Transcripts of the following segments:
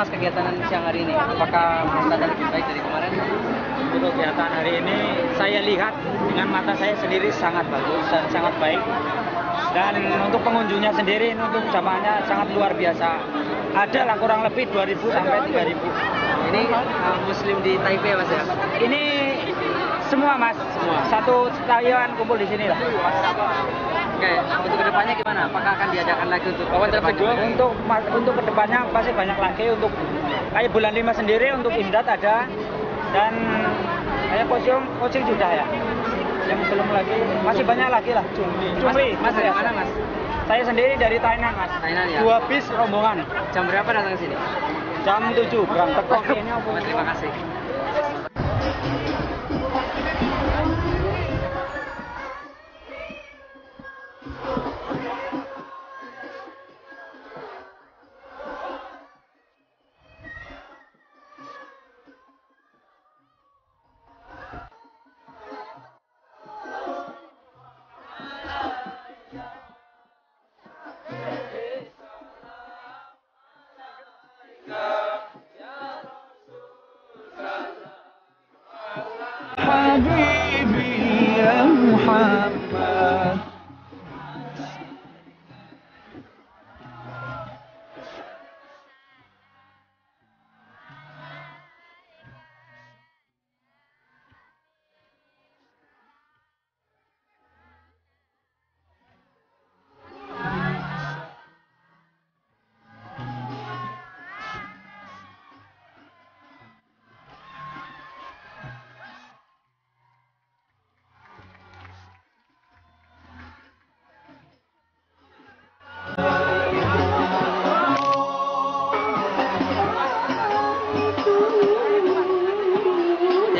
Mas kegiatan siang hari ini? Apakah merasa ada lebih baik dari kemarin? Untuk kegiatan hari ini saya lihat dengan mata saya sendiri sangat bagus dan sangat baik. Dan untuk pengunjungnya sendiri, untuk jamaahnya sangat luar biasa. Ada lah kurang lebih 2.000 sampai 3.000. Ini Muslim di Taipei Mas ya? Ini semua Mas, Semua. satu Taiwan kumpul di sini lah. Oke, untuk kedepannya gimana? Apakah akan diadakan lagi untuk kedepannya? Untuk kedepannya pasti banyak lagi. Untuk kayak bulan 5 sendiri untuk Imdat ada, dan kayak coaching sudah ya. Yang belum lagi masih banyak lagi lah. Cumi. Mas dari mana Mas? Saya sendiri dari Tainan Mas. Tainan ya? 2 bis rombongan. Jam berapa datang ke sini? Jam 7 berangkat kok ini apa? Mas, terima kasih. حبيبي يا محمد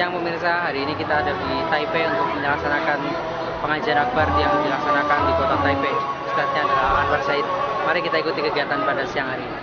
Yang pemirsa, hari ini kita ada di Taipei untuk melaksanakan pengajian akbar yang dilaksanakan di kota Taipei. Ustadznya adalah Anwar Said. Mari kita ikuti kegiatan pada siang hari ini.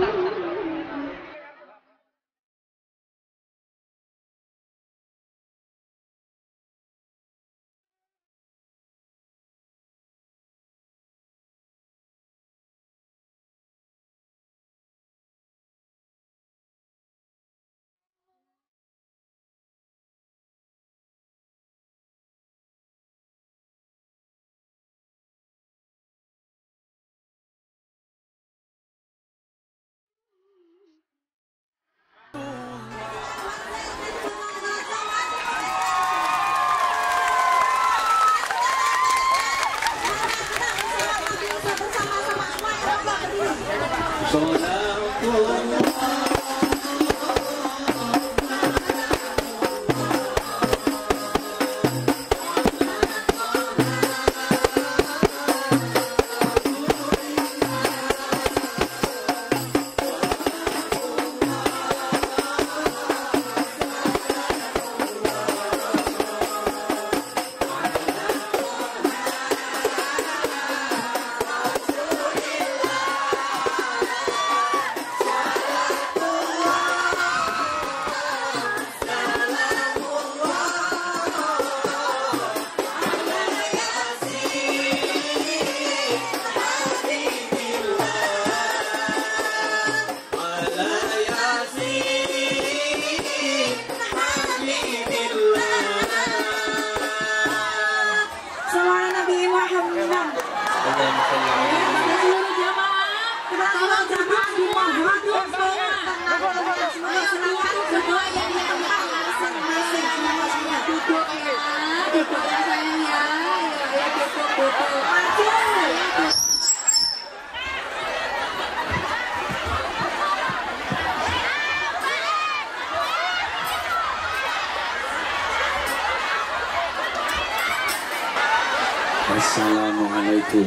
Assalamualaikum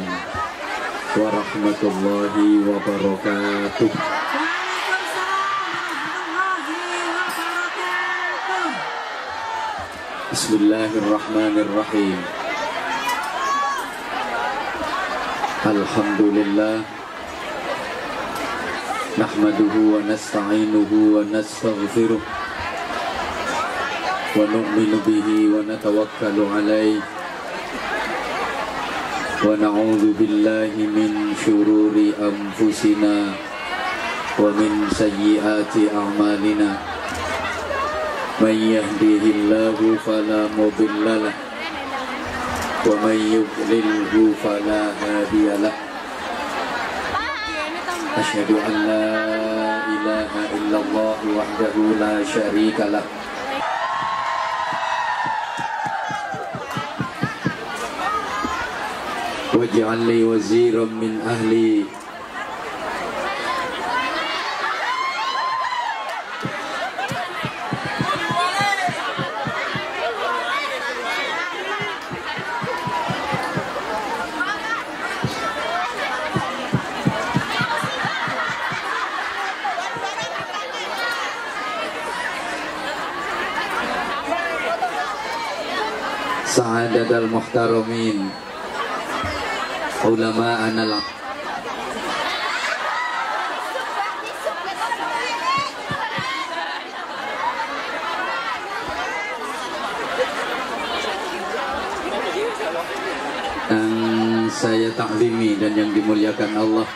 warahmatullahi wabarakatuh. Bismillahirrahmanirrahim. Alhamdulillah, nahmaduhu wa nasta'inuhu wa nastaghfiruh wa nu'minu bihi wa natawakkalu alaihi wa na'udzu billahi min syururi anfusina wa ومن سيئات أعمالنا من يهده الله فلا مضل له ومن يضلله فلا هادي له أشهد أن لا إله إلا الله وحده لا شريك له واجعل لي وزيرا من أهلي Sa'adatal muhtaramin ulama'ana al yang saya taklimi dan yang dimuliakan Allah.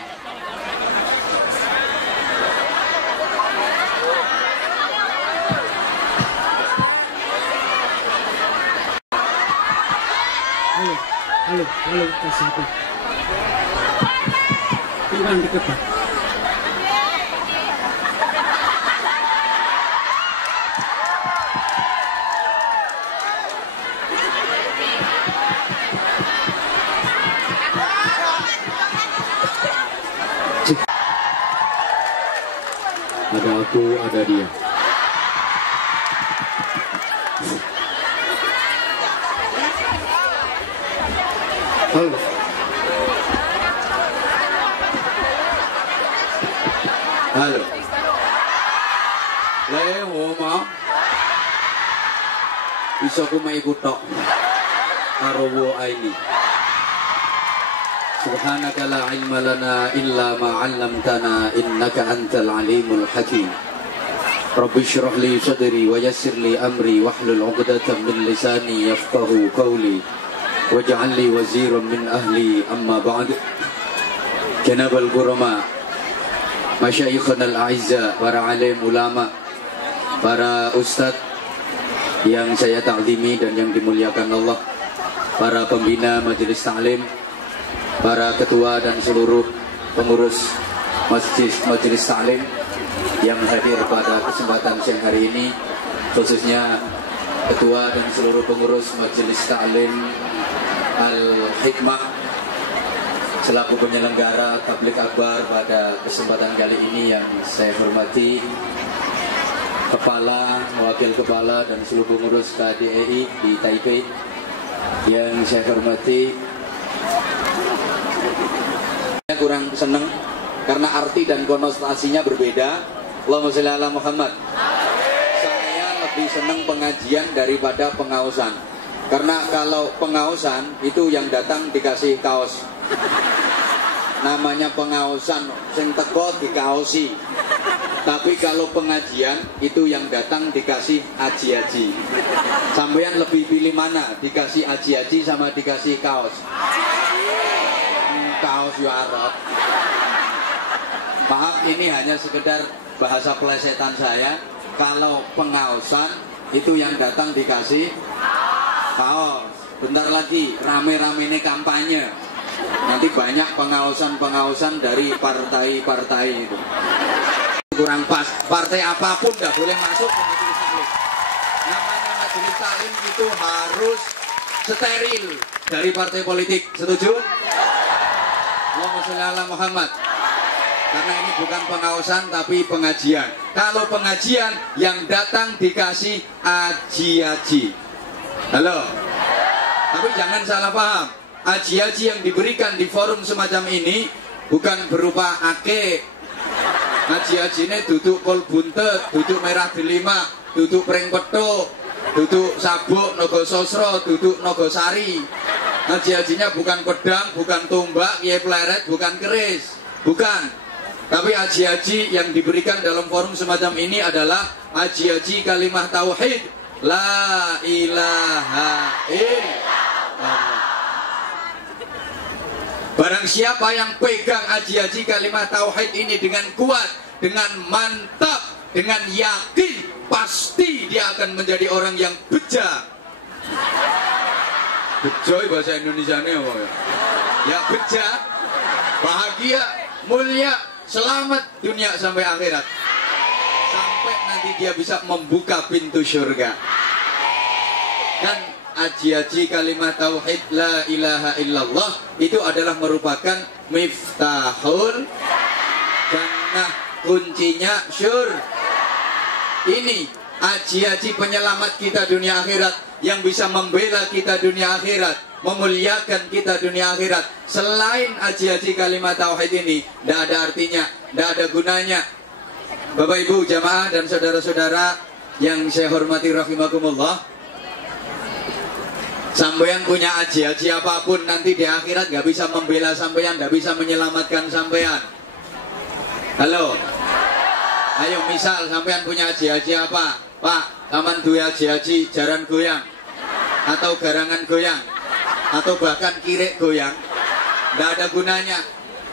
Halo, kasih aku. Iwan deket Pak. Ada aku, ada dia. Halo. Halo. Lewo mau. Bisa ku mai kutok. Karo wo aini. Subhanaka la ilma lana illa ma 'allamtana innaka antal alimul hakim. Rabbi shrah li sadri wa yassir li amri wahlul 'uqdatam min lisani yafqahu qawli. Waj'al li waziran min ahli amma ba'd. Janabal gurama, masyayikhana al-a'izza, para alim ulama, para ustadz yang saya taklimi dan yang dimuliakan Allah, para pembina majelis taklim, para ketua dan seluruh pengurus majelis taklim yang hadir pada kesempatan siang hari ini, khususnya ketua dan seluruh pengurus majelis taklim Al-Hikmah selaku penyelenggara tabligh akbar pada kesempatan kali ini yang saya hormati kepala, wakil kepala dan seluruh pengurus KDEI di Taipei yang saya hormati. Saya kurang senang karena arti dan konotasinya berbeda. Allahumma sholli ala Muhammad. Saya lebih senang pengajian daripada pengausan. Karena kalau pengausan itu yang datang dikasih kaos. Namanya pengausan, sing teko dikaosi. Tapi kalau pengajian itu yang datang dikasih aji-aji. Sampeyan lebih pilih mana? Dikasih aji-aji sama dikasih kaos? Kaos yo arep. Maaf, ini hanya sekedar bahasa pelesetan saya. Kalau pengausan itu yang datang dikasih kaos. Bentar lagi rame-rame ini kampanye. Nanti banyak pengausan-pengausan dari partai-partai itu. Kurang pas. Partai apapun nggak boleh masuk ke majelis taklim. Namanya majelis taklim itu harus steril dari partai politik. Setuju? Allahumma sholli ala Muhammad. Karena ini bukan pengausan tapi pengajian. Kalau pengajian yang datang dikasih aji-aji. Halo. Tapi jangan salah paham. Aji-aji yang diberikan di forum semacam ini bukan berupa ake. Aji-aji ini duduk kol buntet, duduk merah delima, duduk pring petuk, duduk sabuk nogo sosro, duduk nogo sari. Aji-ajinya bukan pedang, bukan tombak, kiai pleret, bukan keris. Bukan. Tapi aji-aji yang diberikan dalam forum semacam ini adalah aji-aji kalimah tauhid. La ilaha illallah. Barang siapa yang pegang aji-aji kalimat tauhid ini dengan kuat dengan mantap, dengan yakin, pasti dia akan menjadi orang yang beja. Bejoy bahasa Indonesianya apa ya? Ya beja, bahagia, mulia, selamat dunia sampai akhirat. Sampai nanti dia bisa membuka pintu surga. Dan aji-aji kalimat tauhid la ilaha illallah itu adalah merupakan miftahul jannah, kuncinya ini aji-aji penyelamat kita dunia akhirat, yang bisa membela kita dunia akhirat, memuliakan kita dunia akhirat. Selain aji-aji kalimat tauhid ini, tidak ada artinya, tidak ada gunanya. Bapak Ibu jamaah dan saudara-saudara yang saya hormati rahimakumullah, sampeyan punya aji-aji apapun, nanti di akhirat gak bisa membela sampeyan, gak bisa menyelamatkan sampeyan. Halo, ayo misal sampeyan punya aji-aji apa? Pak, taman duwe aji-aji jaran goyang, atau garangan goyang, atau bahkan kirek goyang, gak ada gunanya.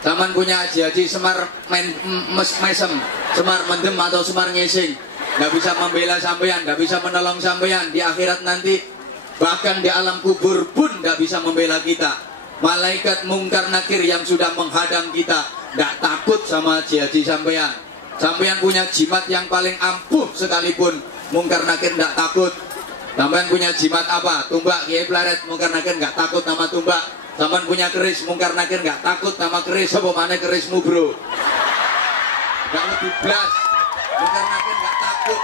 Taman punya aji-aji semar mesem, semar mendem atau semar ngising, gak bisa membela sampeyan, gak bisa menolong sampeyan di akhirat nanti. Bahkan di alam kubur pun tidak bisa membela kita. Malaikat mungkar nakir yang sudah menghadang kita tidak takut sama haji-haji sampean. Sampean punya jimat yang paling ampuh sekalipun, mungkar nakir tidak takut. Sampean punya jimat apa? Tumbak, kiai plaret, mungkar nakir nggak takut sama tumbak. Sampean punya keris, mungkar nakir nggak takut sama keris. Apa mana kerismu bro? Nggak lebih blas, mungkar nakir nggak takut.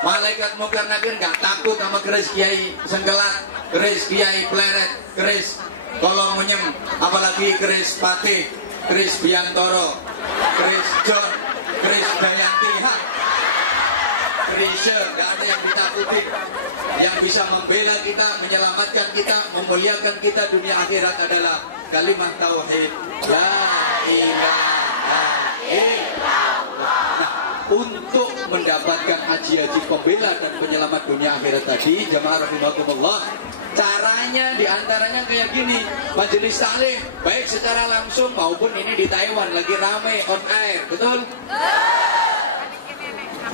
Malaikat mungkar nakir nggak takut sama keris kiai sengkelat, keris kiai pleret, keris kolong menyem, apalagi keris patih, keris biantoro, keris john, keris dayanti, keris nggak ada yang ditakuti. Yang bisa membela kita, menyelamatkan kita, memuliakan kita dunia akhirat adalah kalimat tauhid la ilaha illallah. Untuk mendapatkan haji-haji pembela dan penyelamat dunia akhirat tadi, jamaah rahimakumullah, caranya diantaranya kayak gini. Majelis taklim baik secara langsung maupun ini di Taiwan lagi rame on air, betul?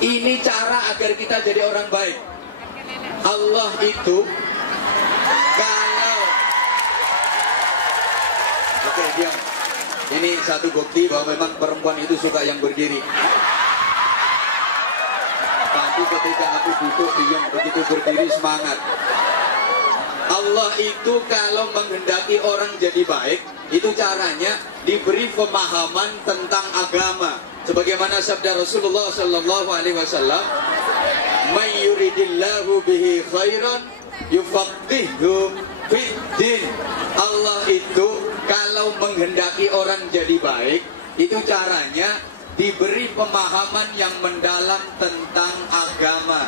Ini cara agar kita jadi orang baik. Allah itu kalau oke, diam. Ini satu bukti bahwa memang perempuan itu suka yang berdiri. Tapi ketika aku duduk diam, begitu berdiri semangat. Allah itu kalau menghendaki orang jadi baik, itu caranya diberi pemahaman tentang agama. Sebagaimana sabda Rasulullah Sallallahu Alaihi Wasallam, "May yuridillahu bihi khairan yufaqqihhu fiddin." Allah itu kalau menghendaki orang jadi baik, itu caranya diberi pemahaman yang mendalam tentang agama.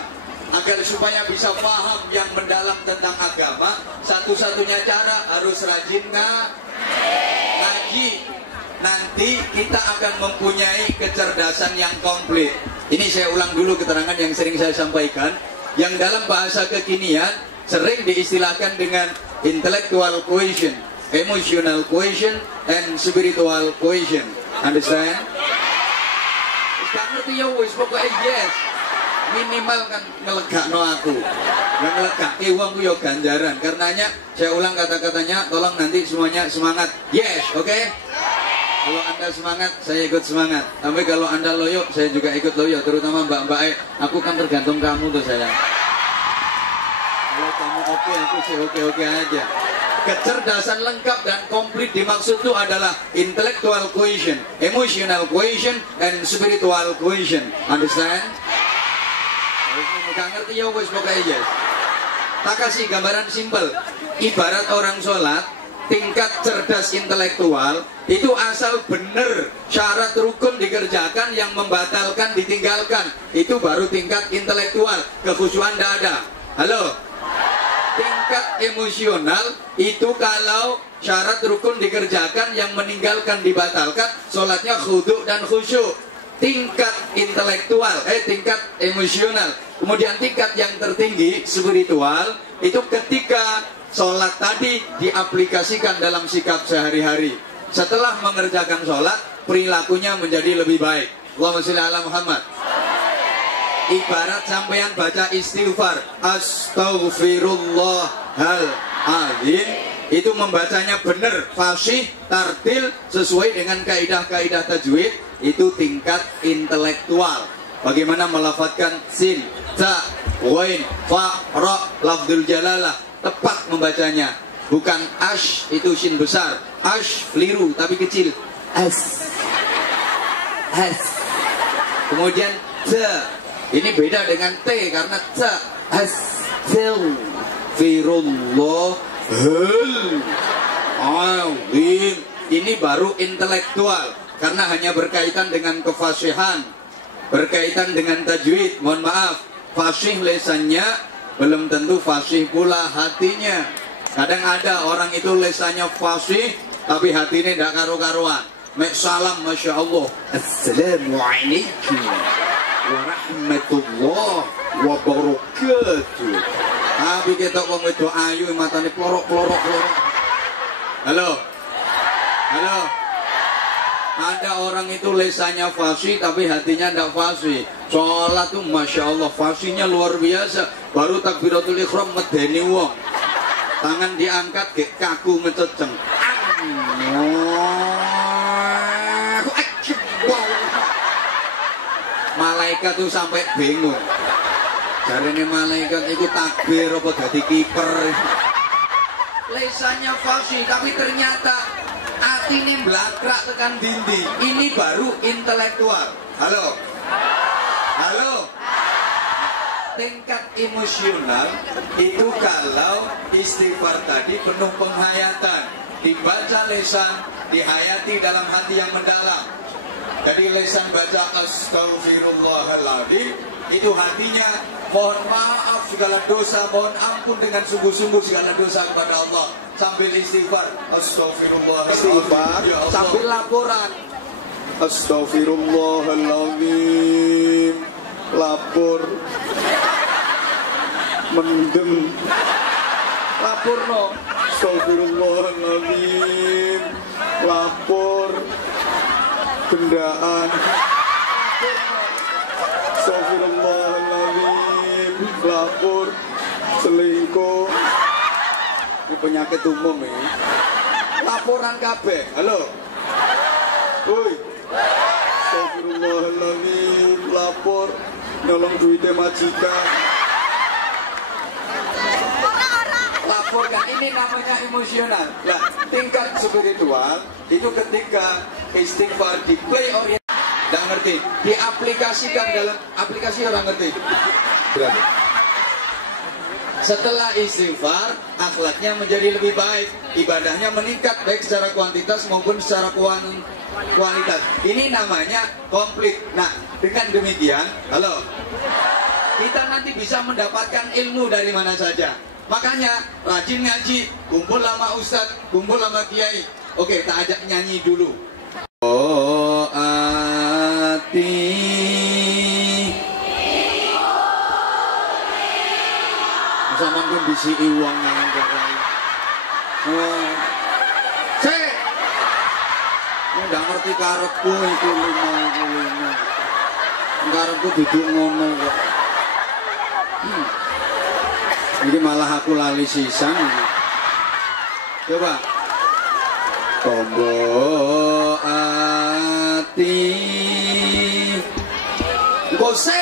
Agar supaya bisa paham yang mendalam tentang agama, satu-satunya cara harus rajin ngaji. Nanti kita akan mempunyai kecerdasan yang komplit. Ini saya ulang dulu keterangan yang sering saya sampaikan, yang dalam bahasa kekinian sering diistilahkan dengan intellectual quotient, emotional quotient, and spiritual quotient. Understand? Gak ngerti ya wis, pokoknya yes. Minimal kan ngelegakno aku. Yang ngelegake wong ku yo ganjaran. Karenanya saya ulang kata-katanya, tolong nanti semuanya semangat. Yes, oke? Okay? Kalau Anda semangat, saya ikut semangat. Tapi kalau Anda loyo, saya juga ikut loyo. Terutama mbak-mbak, aku kan tergantung kamu tuh sayang. Kalau kamu oke, aku sih oke-oke aja. Kecerdasan lengkap dan komplit dimaksud itu adalah intellectual quotient, emotional quotient, and spiritual quotient. Understand? Gak ngerti ya wis pokoknya yes. Tak kasih gambaran simpel. Ibarat orang sholat, tingkat cerdas intelektual itu asal bener syarat rukun dikerjakan, yang membatalkan ditinggalkan, itu baru tingkat intelektual. Kekhusyuan tidak ada. Halo? Tingkat emosional itu kalau syarat rukun dikerjakan, yang meninggalkan dibatalkan, sholatnya khudu dan khusyuk. Tingkat intelektual, tingkat emosional. Kemudian tingkat yang tertinggi spiritual itu ketika sholat tadi diaplikasikan dalam sikap sehari-hari. Setelah mengerjakan sholat, perilakunya menjadi lebih baik. Allahumma sholli ala Muhammad. Ibarat sampean baca istighfar astaghfirullahal-azim, itu membacanya benar, fasih, tartil, sesuai dengan kaidah-kaidah tajwid, itu tingkat intelektual. Bagaimana melafadzkan sin, ta, wain, fa, ra, lafdzul jalalah, tepat membacanya. Bukan ash, itu sin besar, ash, keliru, tapi kecil, as. Kemudian ta, ini beda dengan T karena ta, astaghfirullahal-azim. Ini baru intelektual karena hanya berkaitan dengan kefasihan, berkaitan dengan tajwid. Mohon maaf, fasih lesannya belum tentu fasih pula hatinya. Kadang ada orang itu lesannya fasih tapi hatinya tidak karu-karuan. Mek salam, masya Allah, assalamualaikum warahmatullah wabarakatuh. Tapi kita wong wedok ayu matane plorok. Halo. Ada orang itu lesannya fasih tapi hatinya tidak fasih. Sholat tuh masya Allah fasihnya luar biasa. Baru takbiratul ihram medeni wong. Tangan diangkat gek kaku ngececeng. Malaikat tuh sampai bingung. Jarene malaikat itu takbir apa dadi kiper. Lesannya fasih tapi ternyata atine blakrak tekan dindi. Ini baru intelektual. Halo. Tingkat emosional itu kalau istighfar tadi penuh penghayatan, dibaca lesan, dihayati dalam hati yang mendalam. Jadi lesan baca astaghfirullahaladzim, itu hatinya mohon maaf segala dosa, mohon ampun dengan sungguh-sungguh segala dosa kepada Allah. Sambil istighfar astaghfirullahaladzim, ya sambil laporan astaghfirullahaladzim, lapor mendem, lapor no astaghfirullahaladzim, lapor gendaan, astagfirullahaladzim, lapor selingkuh. Ini penyakit umum ya. Laporan kabeh. Halo. Woi. Astagfirullahaladzim, lapor nyolong duitnya majikan. Laporkan, ini namanya emosional. Nah, tingkat spiritual itu ketika istighfar di play oriented, tidak ngerti, diaplikasikan dalam aplikasi orang ngerti. Setelah istighfar, akhlaknya menjadi lebih baik, ibadahnya meningkat baik secara kuantitas maupun secara kualitas. Ini namanya komplit. Nah, dengan demikian, halo, kita nanti bisa mendapatkan ilmu dari mana saja. Makanya rajin ngaji, kumpul sama ustadz, kumpul sama kiai. Oke, tak ajak nyanyi dulu. Oh ati sama pun bisi uang yang cek nggak ngerti karepku itu lima karepku duduk ngomong kok. Ini malah aku lali sisan. Coba. Tombo ati gose.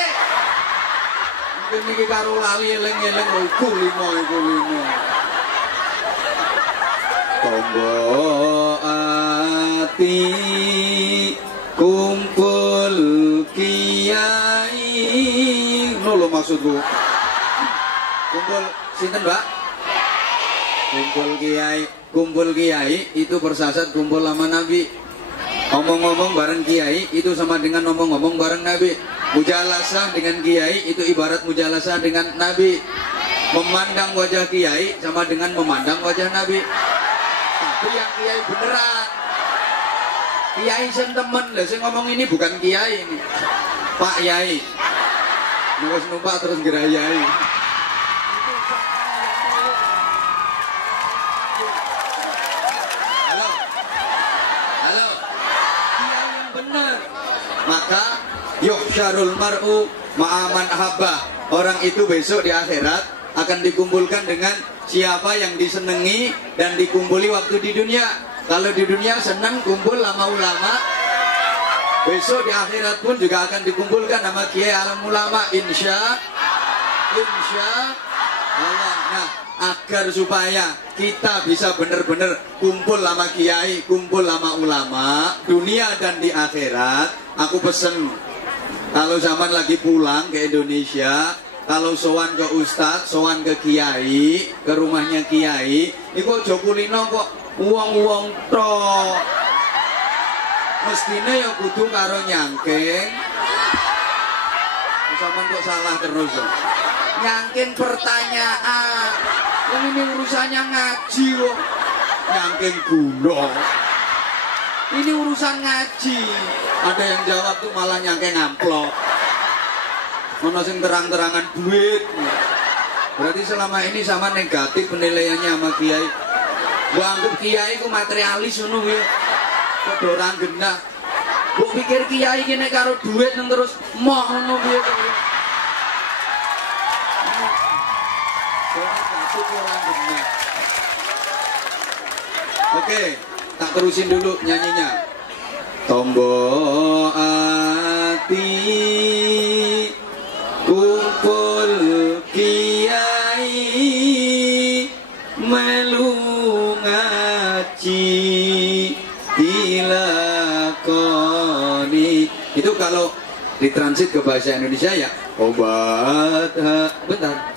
Mungkin iki karo lali eling-eling iku limo. Tombo ati kumpul kiai. Lho maksudku. Kumpul sinten, Mbak? Kumpul kiai itu persasat kumpul sama Nabi. Ngomong-ngomong bareng kiai itu sama dengan ngomong-ngomong bareng Nabi. Mujalasah dengan kiai itu ibarat mujalasah dengan Nabi. Memandang wajah kiai sama dengan memandang wajah Nabi. Tapi yang kiai beneran. Kiai sen temen, lah saya ngomong ini bukan kiai ini. Pak Yai. Nulis numpak terus gerayai. Maka yusyarul mar'u ma'aman habba. Orang itu besok di akhirat akan dikumpulkan dengan siapa yang disenangi dan dikumpuli waktu di dunia. Kalau di dunia senang kumpul sama ulama, besok di akhirat pun juga akan dikumpulkan sama kiai alam ulama, insya Allah. Nah, agar supaya kita bisa benar-benar kumpul sama kiai, kumpul sama ulama, dunia dan di akhirat, aku pesen kalau zaman lagi pulang ke Indonesia, kalau sowan ke ustadz, sowan ke kiai, ke rumahnya kiai, itu aja kulino kok uang-uang tok. Mestine ya kudu karo nyangking. Sampeyan kok salah terus. Nyangking pertanyaan. Yang ini urusannya ngaji kok. Nyangking gula. Ini urusan ngaji. Ada yang jawab tuh malah nyangking amplop. Ono sing terang-terangan duit. Berarti selama ini sama negatif penilaiannya sama kiai. Gua anggap kiai ku materialis ngono ya. Kok orang genah. Mbok pikir kiai ki nek karo duit nang terus moh ngono piye kok. Oke, tak terusin dulu nyanyinya. Tombo ati kumpul kiai melu ngaji dilakoni. Itu kalau ditransit ke bahasa Indonesia ya obat. Bentar,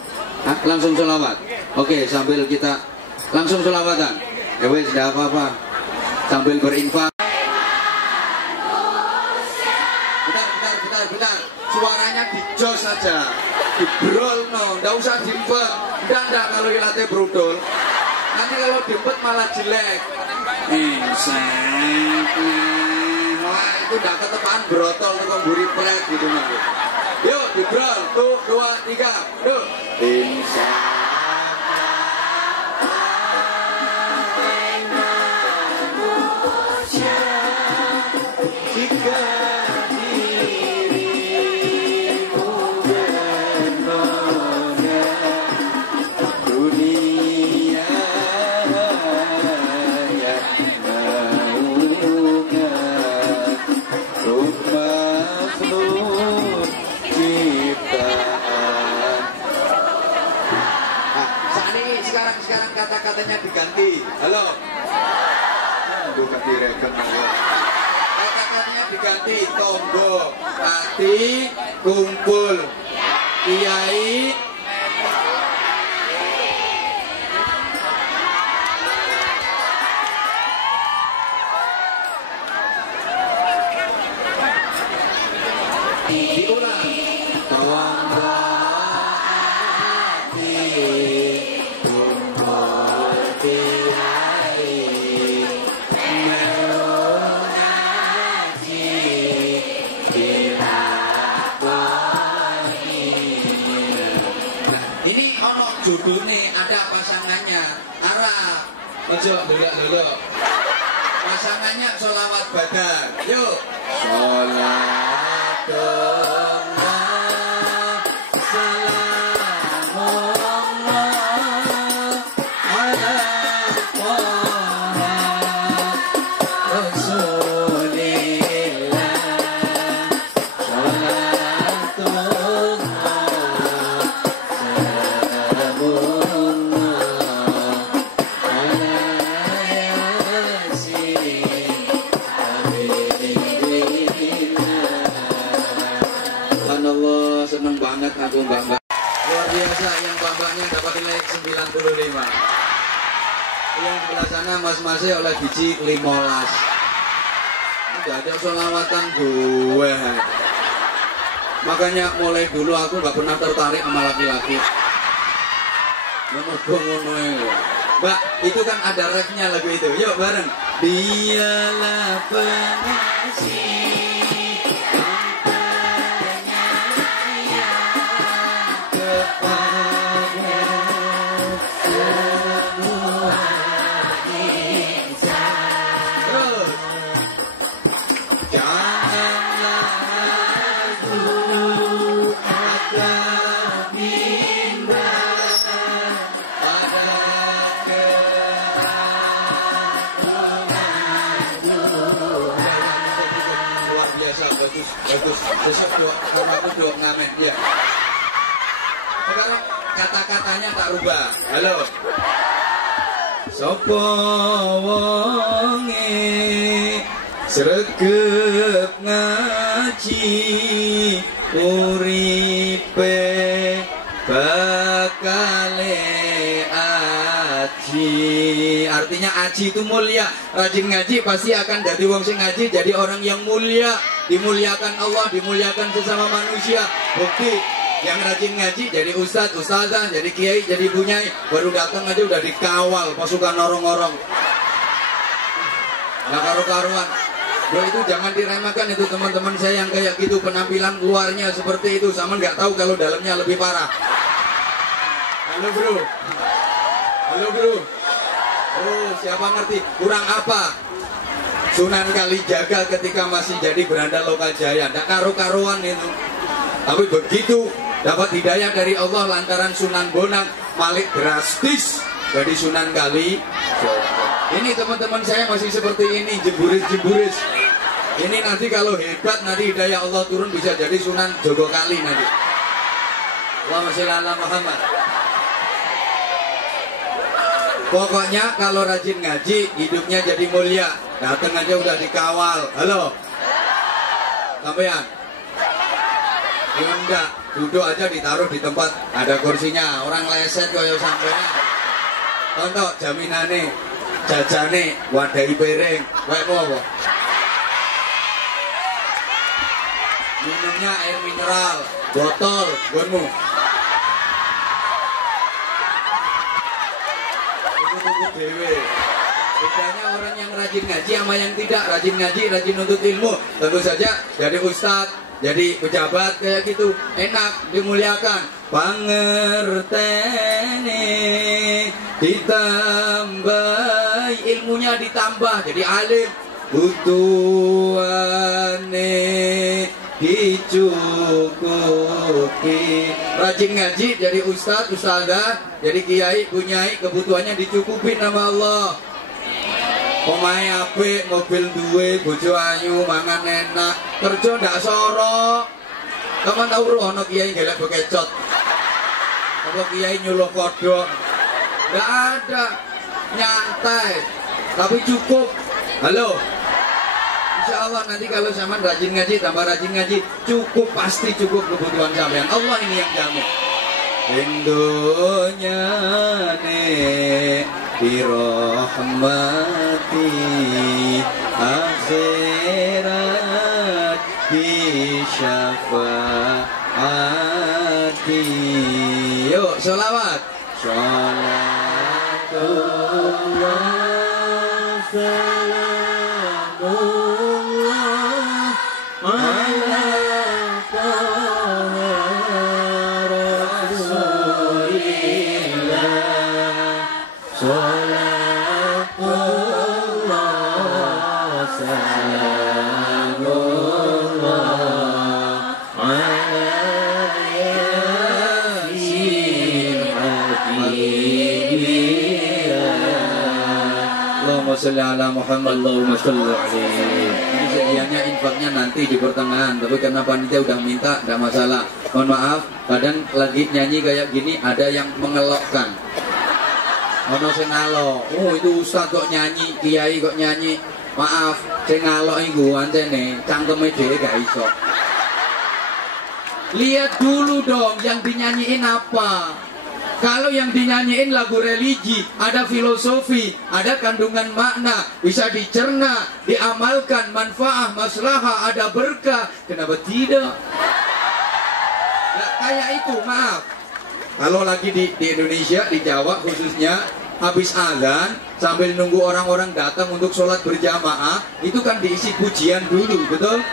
langsung sholawat. Oke, sambil kita langsung sholawatan. Ya wes, tidak apa-apa. Sambil berinfak. Bentar. Suaranya dijos saja. Dibrol no, nggak usah dimpet. Nggak kalau ilatnya brudol. Nanti kalau dimpet malah jelek. Wah, itu udah ketepaan brotol tuh kok buri plek gitu nanti. Yuk, dibrol. Tuh, 2, 3. Tuh. Sekarang kata-katanya diganti. Halo. Ganti regen. Kata-katanya diganti. Tombo ati kumpul kiai diulang. Tombo judulnya ada pasangannya Arab. Ojo dulu. Pasangannya sholawat badar. Yuk. Sholawat aku bangga. Luar biasa yang bapaknya dapat nilai 95. Yang sebelah sana mas-masnya oleh biji 15. Udah ada sholawatan gue. Makanya mulai dulu aku gak pernah tertarik sama laki-laki. Nomor ngono ya. Mbak, itu kan ada refnya lagu itu. Yuk bareng. Dialah pengasih. Janganlah bagus. Besok doa, sama aku doa ngamen ya. Sekarang kata-katanya tak rubah. Halo. Sopo wonge sregep ngaji uripe bakale aji. Artinya aji itu mulia. Rajin ngaji pasti akan dari wong sing ngaji jadi orang yang mulia, dimuliakan Allah, dimuliakan sesama manusia. Bukti yang rajin ngaji jadi ustadz, ustazah, jadi kiai, jadi bunyai, baru datang aja udah dikawal pasukan orang-orang. Nah karu-karuan. Bro, itu jangan diremehkan itu teman-teman saya yang kayak gitu, penampilan luarnya seperti itu, sama nggak tahu kalau dalamnya lebih parah. Halo bro. Halo bro. Oh, siapa ngerti? Kurang apa? Sunan Kalijaga ketika masih jadi Beranda Lokajaya, nggak karu-karuan itu. Tapi begitu dapat hidayah dari Allah lantaran Sunan Bonang, Malik drastis jadi Sunan Kalijaga. Ini teman-teman saya masih seperti ini, jemburis-jemburis. Ini nanti kalau hebat, nanti hidayah Allah turun bisa jadi Sunan Jogokali nanti. Allahumma sholli ala Muhammad. Pokoknya kalau rajin ngaji, hidupnya jadi mulia. Datang aja udah dikawal. Halo. Sampean. Enggak, duduk aja ditaruh di tempat ada kursinya. Orang leset koyo sampean. Contoh jaminane, jajane, wadahi piring, wae apa? Minumnya air mineral, botol, gonmu. Itu dewe. Bedanya orang yang rajin ngaji sama yang tidak. Rajin ngaji, rajin nuntut ilmu. Tentu saja jadi ustadz, jadi pejabat kayak gitu, enak, dimuliakan. Pangertene ditambah, ilmunya ditambah, jadi alim. Butuhane dicukupi. Rajin ngaji jadi ustadz, ustazah, jadi kiai, bunyai, kebutuhannya dicukupi nama Allah. Omahe apik, mobil duwe, bojo ayu, mangan enak, kerja ndak sorok. Kamu tahu ono kiai gelek bekecot? Apa kiai nyuluh kodok? Ndak ada, nyantai, tapi cukup. Halo. Insya Allah nanti kalau zaman rajin ngaji, tambah rajin ngaji, cukup, pasti cukup kebutuhan sampean. Allah ini yang jamin. Indonya ne dirahmati, akhirat disyafaati. Yuk sholawat. Sholatullah salamullah ala sholli ala Muhammad. Allahumma sholli alaihi. Ini sedianya infaknya nanti di pertengahan, tapi karena panitia udah minta, tidak masalah. Mohon maaf, kadang lagi nyanyi kayak gini ada yang mengelokkan. Ono sing ngalok, oh itu ustaz kok nyanyi, kiai kok nyanyi. Maaf, sing ngalok iku antene cangkeme dhewe gak iso. Lihat dulu dong yang dinyanyiin apa. Kalau yang dinyanyiin lagu religi, ada filosofi, ada kandungan makna, bisa dicerna, diamalkan, manfaat, maslahah, ada berkah. Kenapa tidak? Nah, kayak itu, maaf. Kalau lagi di Indonesia, di Jawa khususnya, habis azan, sambil nunggu orang-orang datang untuk sholat berjamaah, itu kan diisi pujian dulu, betul?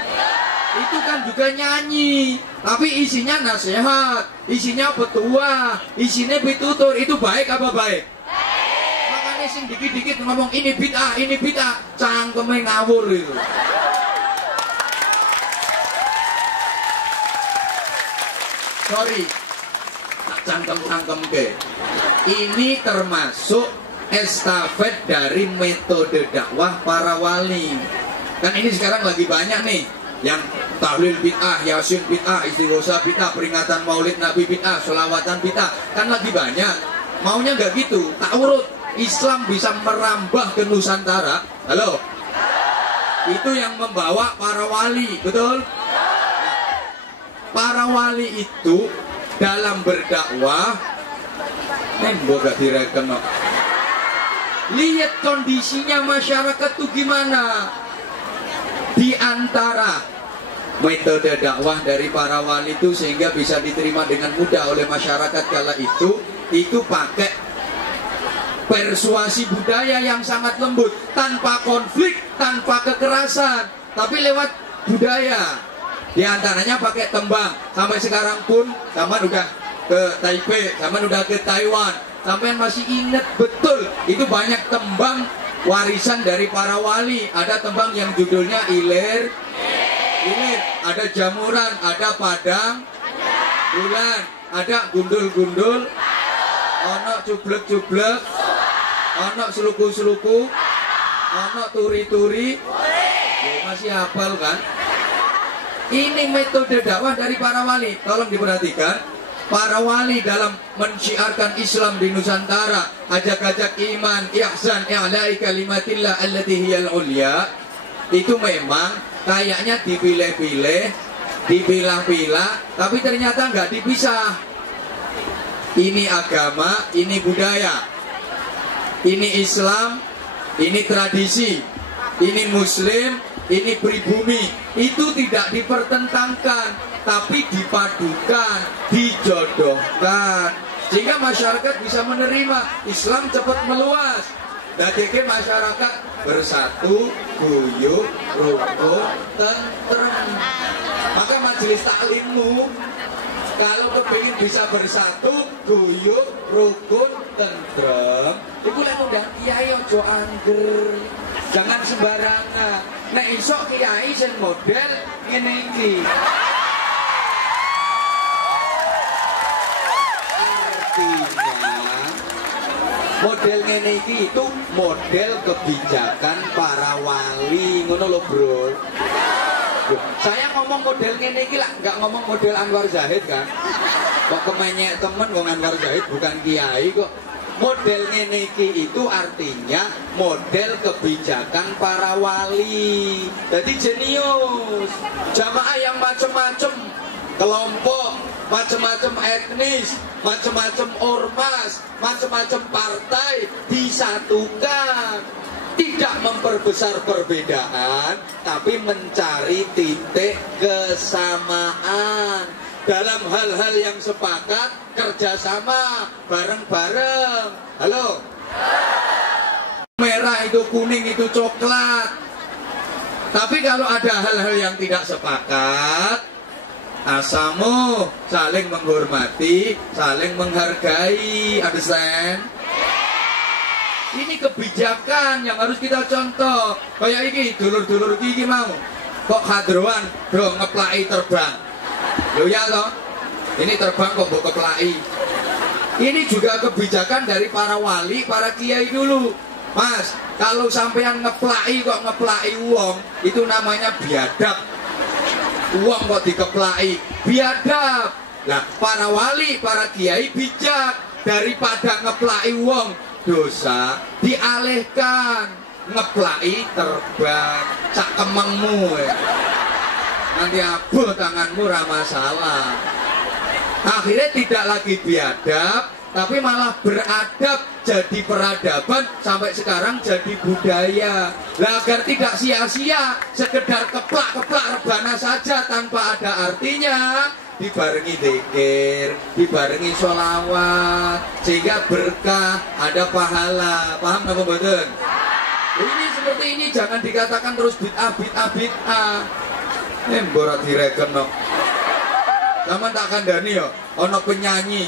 Itu kan juga nyanyi, tapi isinya nasihat, isinya petua, isinya pitutur. Itu baik apa baik? Makanya sing dikit-dikit ngomong ini bid'ah, cangkeme ngawur itu. Sorry, cangkem ke. Ini termasuk estafet dari metode dakwah para wali. Kan ini sekarang lagi banyak nih yang tahlil bid'ah, yasin bid'ah, istighosah bid'ah, peringatan maulid nabi bid'ah, sholawatan bid'ah, kan lagi banyak. Maunya nggak gitu, tak urut. Islam bisa merambah ke Nusantara. Halo, itu yang membawa para wali, betul? Para wali itu dalam berdakwah, nembok gak direken. Lihat kondisinya masyarakat tuh gimana. Di antara metode dakwah dari para wali itu sehingga bisa diterima dengan mudah oleh masyarakat kala itu pakai persuasi budaya yang sangat lembut, tanpa konflik, tanpa kekerasan, tapi lewat budaya. Di antaranya pakai tembang. Sampai sekarang pun zaman udah ke Taipei, zaman udah ke Taiwan, sampean masih ingat betul itu banyak tembang warisan dari para wali. Ada tembang yang judulnya Ilir, ada Jamuran, ada Padang Bulan, ada Gundul-gundul, ono cublek-cublek, ono seluku-seluku, ono turi-turi. Masih hafal kan? Ini metode dakwah dari para wali. Tolong diperhatikan. Para wali dalam menciarkan Islam di Nusantara, ajak-ajak iman, ihsan, i'la'i kalimatillah allati hiyal ulya, itu memang kayaknya dipilih-pilih, dipilah-pilah, tapi ternyata nggak dipisah. Ini agama, ini budaya, ini Islam, ini tradisi, ini Muslim, ini pribumi. Itu tidak dipertentangkan, tapi dipadukan, dijodohkan, sehingga masyarakat bisa menerima. Islam cepat meluas. Dadeke masyarakat bersatu, guyup, rukun, tentrem. Maka majelis taklimmu kalau kepingin bisa bersatu, guyup, rukun, tentrem, itu lek undang kiai ojo angger. Jangan sembarangan. Nek iso kiai sing model ngene iki. Model ngene iki itu model kebijakan para wali, ngono lho bro. Saya ngomong model ngene iki lah, nggak ngomong model Anwar Zahid kan. Kok kemenyek temen wong Anwar Zahid bukan kiai kok. Model ngene iki itu artinya model kebijakan para wali. Jadi jenius, jamaah yang macam-macam kelompok, macam-macam etnis, macam-macam ormas, macam-macam partai disatukan. Tidak memperbesar perbedaan, tapi mencari titik kesamaan. Dalam hal-hal yang sepakat, kerjasama, bareng-bareng. Halo? Merah itu, kuning itu, coklat. Tapi kalau ada hal-hal yang tidak sepakat, asamu saling menghormati, saling menghargai, understand? Ini kebijakan yang harus kita contoh. Kayak ini, dulur-dulur iki mau kok hadroan, bro ngeplai terbang. Loh ya toh, ini terbang kok mbok keplai. Ini juga kebijakan dari para wali, para kiai dulu. Mas, kalau sampean ngeplai kok ngeplai uang, itu namanya biadab. Uang kok dikeplai, biadab. Nah, para wali, para kiai bijak. Daripada ngeplai uang, dosa dialihkan, ngeplai terbang. Cak kemengmu ya. Nanti abuh tanganmu ramah salah. Akhirnya tidak lagi biadab, tapi malah beradab, jadi peradaban, sampai sekarang jadi budaya. Lah agar tidak sia-sia sekedar keplak-keplak rebana saja tanpa ada artinya, dibarengi dzikir, dibarengi sholawat, sehingga berkah, ada pahala. Paham nggak betul? Ini seperti ini, jangan dikatakan terus bid'ah. Borat direken no. Sama tak kandani yo, ono penyanyi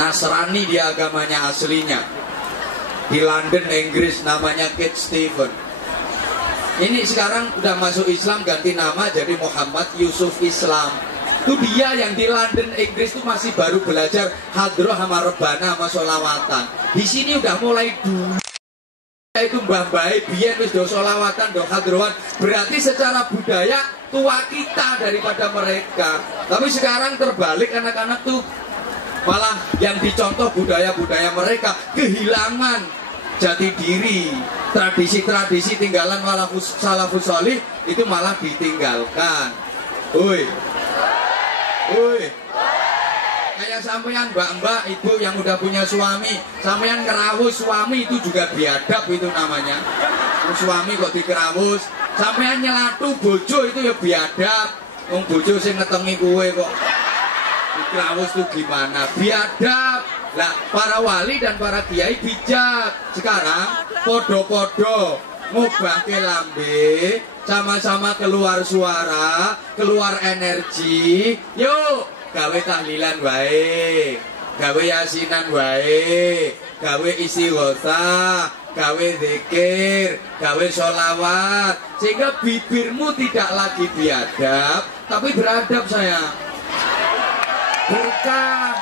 Nasrani dia agamanya aslinya di London, Inggris, namanya Kate Stevens. Ini sekarang udah masuk Islam, ganti nama jadi Muhammad Yusuf Islam. Itu dia yang di London, Inggris itu masih baru belajar hadroh sama rebana sama sholawatan. Di sini udah mulai dulu itu mbah-mbah biyen wis do sholawatan do hadrowan, berarti secara budaya tua kita daripada mereka. Tapi sekarang terbalik, anak-anak tuh malah yang dicontoh budaya-budaya mereka, kehilangan jati diri, tradisi-tradisi tinggalan salafus sholih itu malah ditinggalkan. Woi, kayak sampean mbak-mbak, ibu yang udah punya suami, sampean ngerawus suami itu juga biadab itu namanya. Suami kok dikerawus, sampean nyelatu bojo itu ya biadab. Wong bojo sing ngetengi kowe kok dikerawus tuh gimana? Biadab. Lah para wali dan para kiai bijak. Sekarang podo-podo ngobahke lambe, sama-sama keluar suara, keluar energi. Yuk gawe tahlilan wae, gawe yasinan wae, gawe istighosah, gawe zikir, gawe sholawat, sehingga bibirmu tidak lagi biadab tapi beradab sayang. Berkah,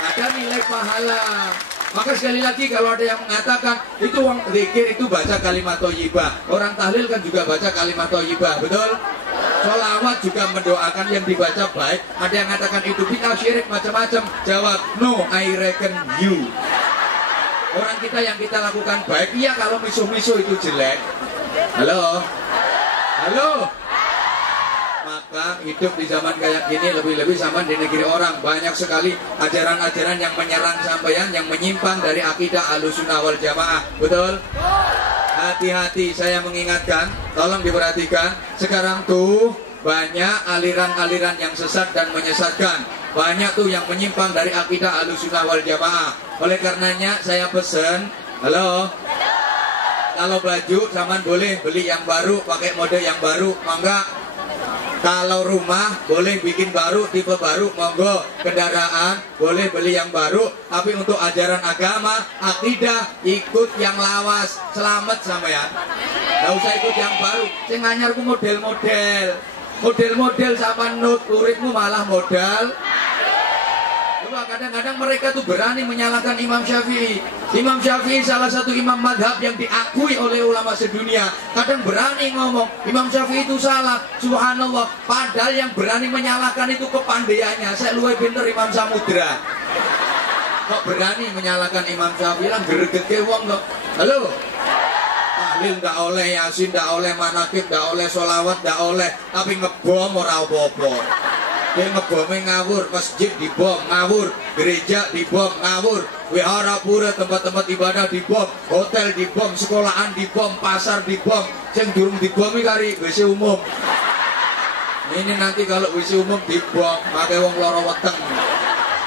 ada nilai pahala. Maka sekali lagi kalau ada yang mengatakan itu uang zikir itu baca kalimat thayyibah, orang tahlil kan juga baca kalimat thayyibah, betul? Sholawat juga mendoakan yang dibaca baik. Ada yang mengatakan itu bid'ah, syirik, macam-macam. Jawab, no, I reckon you. Orang kita yang kita lakukan baik, iya kalau misuh-misuh itu jelek. Halo? Halo? Maka hidup di zaman kayak gini lebih-lebih zaman di negeri orang. Banyak sekali ajaran-ajaran yang menyerang sampeyan, yang menyimpang dari akidah Ahlussunnah wal Jamaah. Betul? Hati-hati, saya mengingatkan, tolong diperhatikan. Sekarang tuh banyak aliran-aliran yang sesat dan menyesatkan. Banyak tuh yang menyimpang dari akidah Ahlussunnah wal Jamaah. Oleh karenanya saya pesen, halo? Kalau baju zaman boleh beli yang baru, pakai mode yang baru, mangga. Kalau rumah boleh bikin baru, tipe baru, monggo. Kendaraan boleh beli yang baru. Tapi untuk ajaran agama, akidah, ikut yang lawas. Selamat sampean. Gak usah ikut yang baru. Sing anyarku model-model. Model-model sama nut, uripmu malah modal. Kadang-kadang mereka tuh berani menyalahkan Imam Syafi'i. Imam Syafi'i salah satu imam madhab yang diakui oleh ulama sedunia. Kadang berani ngomong Imam Syafi'i itu salah. Subhanallah. Padahal yang berani menyalahkan itu kepandaiannya. Saya luwih pinter Imam Samudra. Kok berani menyalahkan Imam Syafi'i? Lah gregetke wong kok. Halo? Tahlil ndak oleh, yasin ndak oleh, manakib ndak oleh, sholawat ndak oleh. Tapi ngebom ora apa-apa. Dia ngebomnya ngawur, masjid dibom, ngawur, gereja dibom, ngawur, wihara pura, tempat-tempat ibadah dibom, hotel dibom, sekolahan dibom, pasar dibom, yang durung dibom ini kari WC umum. Ini nanti kalau WC umum dibom, pakai wong loro weteng,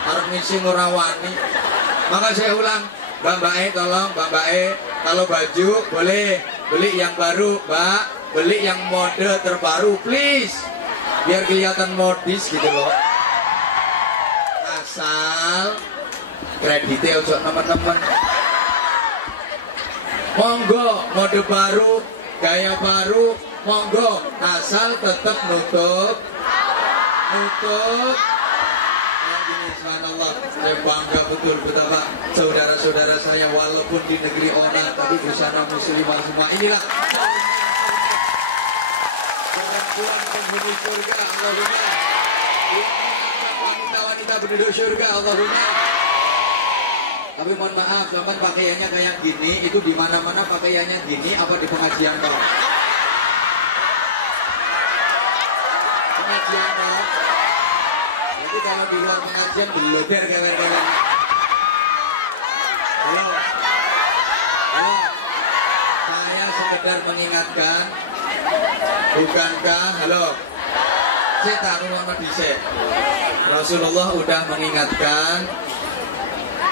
harus ngisi ngurawani. Maka saya ulang, Mbak E tolong, Mbak E, kalau baju boleh beli yang baru, Mbak, beli yang mode terbaru, please. Biar kelihatan modis gitu loh. Asal kreditnya untuk teman-teman. Monggo, mode baru, gaya baru, monggo. Asal tetap nutup. Subhanallah, saya bangga betul betapa saudara-saudara saya walaupun di negeri orang tapi bersama muslimah semua. Inilah perempuan penghuni surga, Allahumma. Wanita-wanita penduduk surga, Allahumma. Tapi mohon maaf, teman pakaiannya kayak gini, itu di mana-mana pakaiannya gini, apa di pengajian toh? Pengajian toh? Jadi kalau di luar pengajian beloder kewer-kewer. Halo, halo. Saya sekedar mengingatkan. Bukankah, halo, saya taruh nama dhisik. Rasulullah udah mengingatkan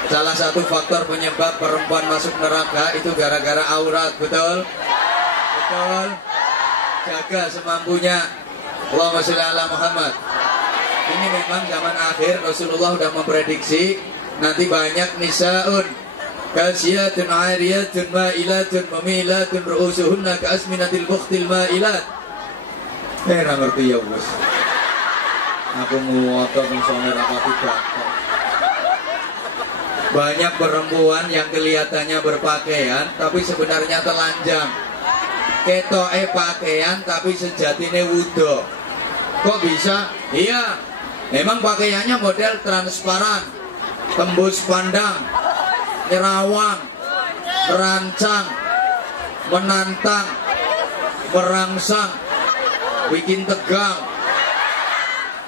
salah satu faktor penyebab perempuan masuk neraka itu gara-gara aurat, betul? Betul. Jaga semampunya. Allahumma sholli ala Muhammad. Ini memang zaman akhir Rasulullah udah memprediksi nanti banyak nisaun kasiyatun ariyatun ma'ilatun mamilatun ru'usuhunna ka'asminatil bukhtil ma'ilat. Ra ngerti ya bos. Aku ngotot ning sono rapati bakal. Banyak perempuan yang kelihatannya berpakaian tapi sebenarnya telanjang. Ketoke pakaian tapi sejatine wudo. Kok bisa? Iya, memang pakaiannya model transparan, tembus pandang, nyerawang, merancang, menantang, merangsang, bikin tegang.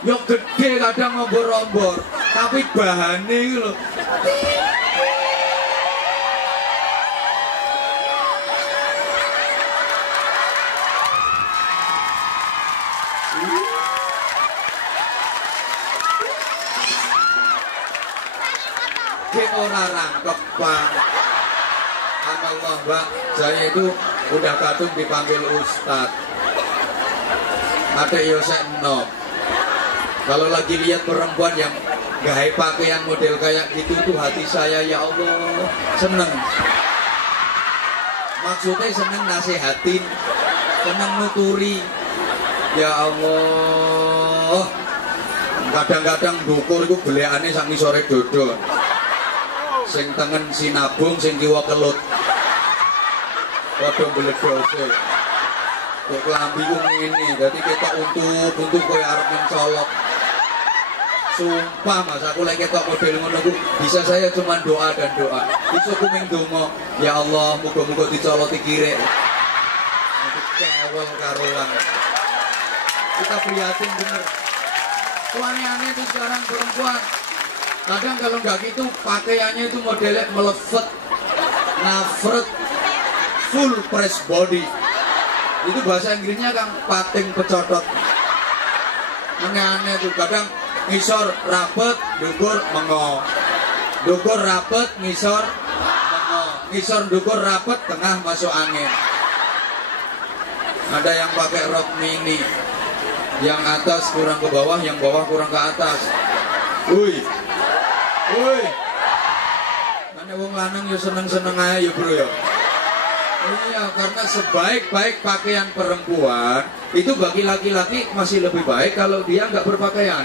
Yo gede kadang ngombor-ombor, tapi bahannya itu loh. Dia orang rangkep bang. Allah mbak, saya itu udah kadung dipanggil Ustadz. Ada Yosek Nok. Kalau lagi lihat perempuan yang gaya pakaian model kayak gitu tuh hati saya ya Allah seneng. Maksudnya seneng nasihatin, seneng nuturi. Ya Allah. Kadang-kadang dukur itu beliannya sang sore dodol. Sing tengen sinabung, sing kiwa kelut. Padha beledose. Kok klambi ku ngene, dadi ketok untuk koyo arep mencolok. Sumpah Mas, aku lagi ketok model ngono ku bisa saya cuma doa dan doa. Iso ku ming donga, ya Allah, muga-muga dicoloti kirek. Aku kewel karuan. Kita prihatin bener. Aneh-aneh itu sekarang perempuan. Kadang kalau nggak gitu pakaiannya itu modelnya melevet, nafret, full press body. Itu bahasa Inggrisnya kan pating pecotot. Aneh-aneh tuh kadang ngisor rapet, dukur mengo, dukur rapet, ngisor mengo, ngisor dukur rapet, tengah masuk angin. Ada yang pakai rok mini, yang atas kurang ke bawah, yang bawah kurang ke atas. Woi, karena wong lanang yo seneng-seneng aja yo bro yo. Iya, karena sebaik-baik pakaian perempuan itu bagi laki-laki masih lebih baik kalau dia nggak berpakaian.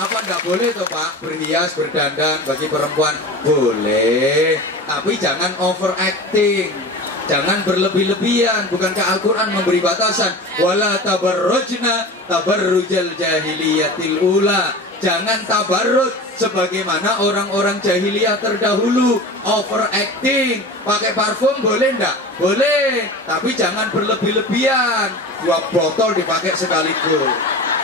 Apa nggak boleh tuh Pak berhias berdandan bagi perempuan? Boleh, tapi jangan overacting. Jangan berlebih-lebihan. Bukankah Al-Quran memberi batasan? Wala tabarrujna tabarrujal jahiliyatil ula. Jangan tabarruj sebagaimana orang-orang jahiliyah terdahulu. Overacting. Pakai parfum boleh enggak? Boleh. Tapi jangan berlebih-lebihan. 2 botol dipakai sekaligus.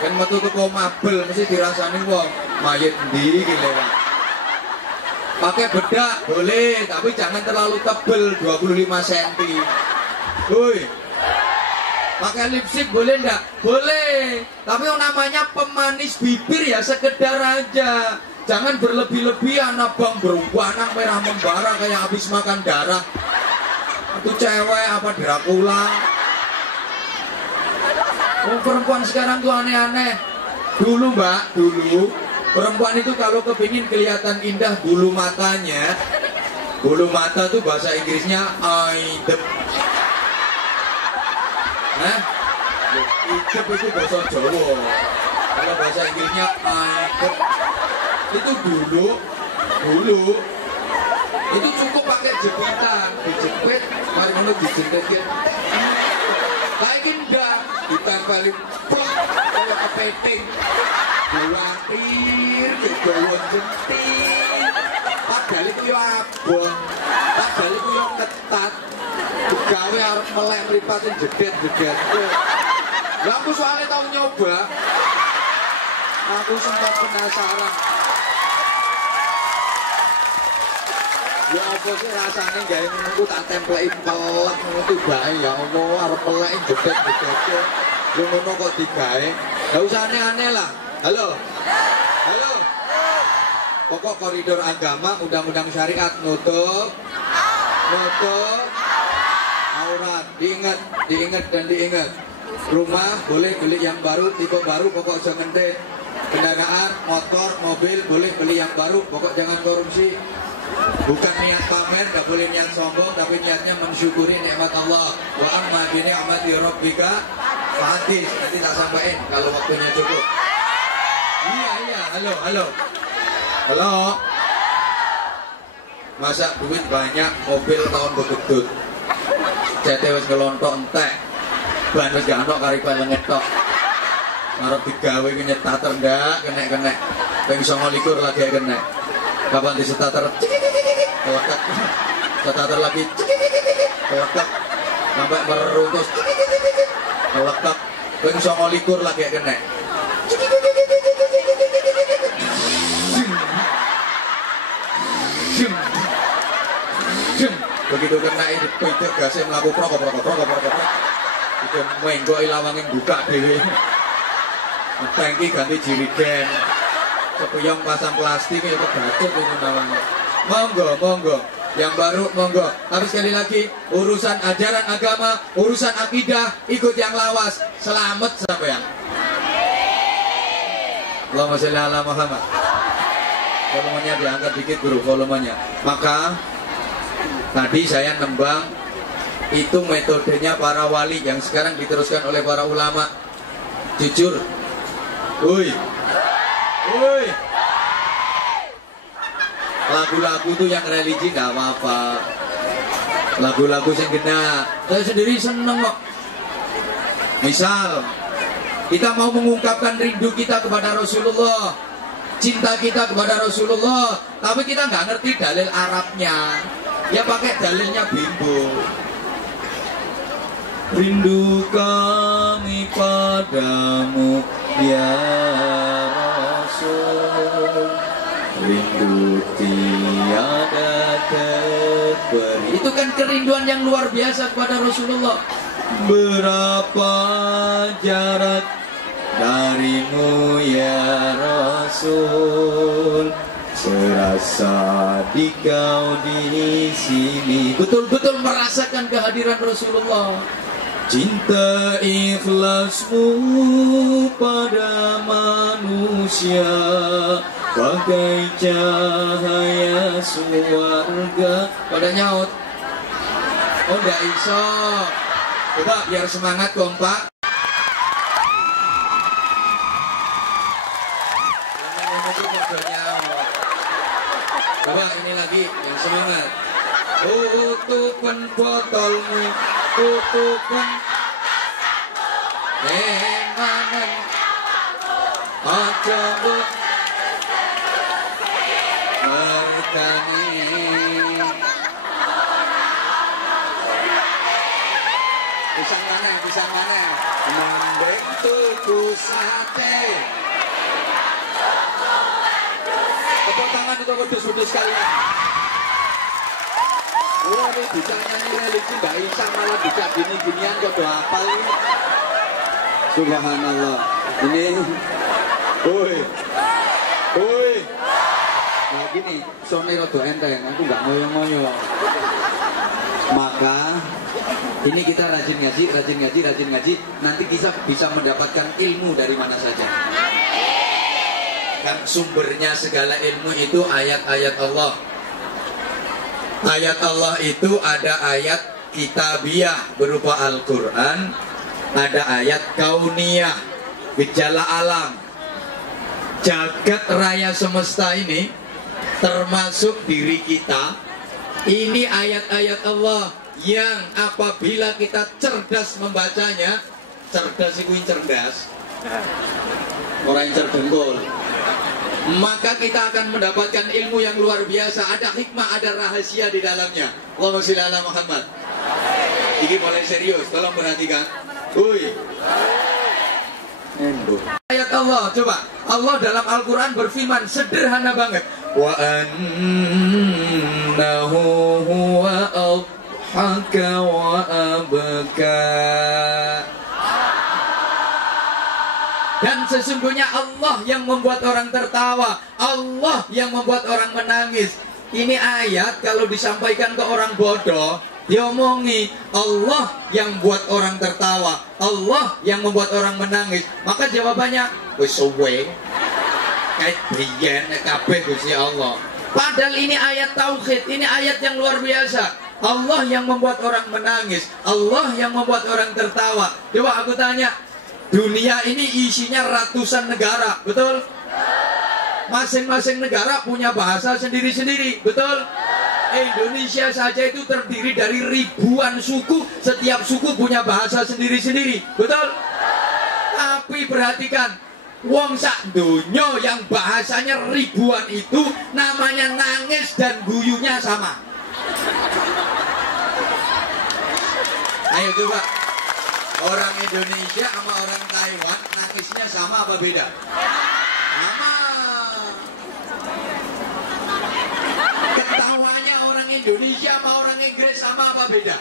Kan metu teko mabel mesti dirasani wong. Mayit ndi iki lewat. Pakai bedak boleh, tapi jangan terlalu tebel 25 cm. Woi. Pakai lipstick boleh enggak? Boleh. Tapi yang namanya pemanis bibir ya sekedar aja. Jangan berlebih-lebihan abang berwarna merah membara kayak habis makan darah. Itu cewek apa Dracula? Oh, perempuan sekarang tuh aneh-aneh. Dulu Mbak, dulu perempuan itu kalau kepingin kelihatan indah bulu matanya, bulu mata tuh bahasa Inggrisnya idep. Nah, idep itu bahasa Jawa. Kalau bahasa Inggrisnya idep. Itu dulu itu cukup pakai jepitan, dijepit, mari ngono dijepit. Kayak enggak ditempelin plok kayak kepiting. Khawatir, kegawan jentil. Padahal itu yo abon, padahal itu yo ketat. Gawe arep melek mripatin jedet-jedet. Lah aku soalnya tau nyoba. Aku sempat penasaran. Ya apa sih rasanya gawe ngono tak templeki pelek ngono bae ya Allah arep melek jedet-jedet. Lu ngono kok digawe. Enggak usah aneh-aneh lah. Halo. Pokok koridor agama, undang-undang syariat nutup aurat, diingat dan diingat. Rumah boleh beli yang baru, tipe baru, pokok jangan deh. Kendaraan, motor, mobil boleh beli yang baru, pokok jangan korupsi. Bukan niat pamer, gak boleh niat sombong, tapi niatnya mensyukuri nikmat Allah. Wa amma bi ni'mati rabbika fahadits. Nanti tak sampaikan kalau waktunya cukup. Iya, halo. Masa duit banyak, mobil tahun begedut. Cete wis ngelontok entek. Ban wis gak ono kari peleng ngetok. Arep digawe nyetater ndak kenek-kenek. Ping 29 lagi kenek. Kapan disetater? Kelekek. Setater lagi. Kelekek. Sampai meruntus. Kelekek. Ping 29 lagi kenek. Begitu kena ini pitik gasnya melaku proko. Itu menggok ilawangin buka dewe. Tangki ganti jirigen. Sepuyong pasang plastik itu bacot itu namanya. Monggo. Yang baru monggo. Tapi sekali lagi urusan ajaran agama, urusan akidah ikut yang lawas. Selamat sampai yang. Allahumma sholli ala Muhammad. Volumenya diangkat dikit bro, volumenya. Maka tadi saya nembang itu metodenya para wali yang sekarang diteruskan oleh para ulama. Jujur. Woi. Lagu-lagu itu yang religi nggak apa-apa. Lagu-lagu yang kena. Saya sendiri seneng kok. Misal kita mau mengungkapkan rindu kita kepada Rasulullah, cinta kita kepada Rasulullah, tapi kita nggak ngerti dalil Arabnya. Ya pakai dalilnya Bimbo. Rindu kami padamu ya Rasul, rindu tiada terberi. Itu kan kerinduan yang luar biasa kepada Rasulullah. Berapa jarak darimu ya Rasul, serasa di kau di sini. Betul-betul merasakan kehadiran Rasulullah. Cinta ikhlasmu pada manusia bagai cahaya surga. Pada nyaut. Oh enggak iso. Coba biar semangat kompak. Coba ini lagi yang semangat. Tutupkan botolmu, tutupkan mangan aja bertani. Pisang mana? Mendek tuku sate. Tepuk tangan untuk wedus-wedus kalian. Wah, ini bisa nyanyi religi Mbak Isa malah bisa gini-ginian kok doa hafal ini. Subhanallah. Ini woi. Nah gini, sone rada enteng, aku nggak ngoyo-ngoyo. Maka ini kita rajin ngaji, nanti kita bisa mendapatkan ilmu dari mana saja. Kan sumbernya segala ilmu itu ayat-ayat Allah. Ayat Allah itu ada ayat kitabiah berupa Al-Quran, ada ayat kauniyah, gejala alam. Jagat raya semesta ini, termasuk diri kita, ini ayat-ayat Allah yang apabila kita cerdas membacanya, cerdas itu cerdas, orang yang cerdengkul, maka kita akan mendapatkan ilmu yang luar biasa. Ada hikmah, ada rahasia di dalamnya. Allahumma sholli ala Muhammad. Ini mulai serius, tolong perhatikan. Ayat Allah, coba. Allah dalam Al-Quran berfirman sederhana banget. Wa annahu huwa adhaka wa abka. Dan sesungguhnya Allah yang membuat orang tertawa, Allah yang membuat orang menangis. Ini ayat kalau disampaikan ke orang bodoh, diomongi Allah yang buat orang tertawa, Allah yang membuat orang menangis. Maka jawabannya, wis suwe, kayak biyen kabeh Gusti Allah. Padahal ini ayat tauhid, ini ayat yang luar biasa. Allah yang membuat orang menangis, Allah yang membuat orang tertawa. Coba aku tanya, dunia ini isinya ratusan negara, betul? Masing-masing negara punya bahasa sendiri-sendiri, betul? Indonesia saja itu terdiri dari ribuan suku, setiap suku punya bahasa sendiri-sendiri, betul? Tapi perhatikan, wong sak donya yang bahasanya ribuan itu namanya nangis dan guyunya sama. Ayo coba, orang Indonesia sama orang Taiwan nangisnya sama apa beda? Sama. Ketawanya orang Indonesia sama orang Inggris sama apa beda?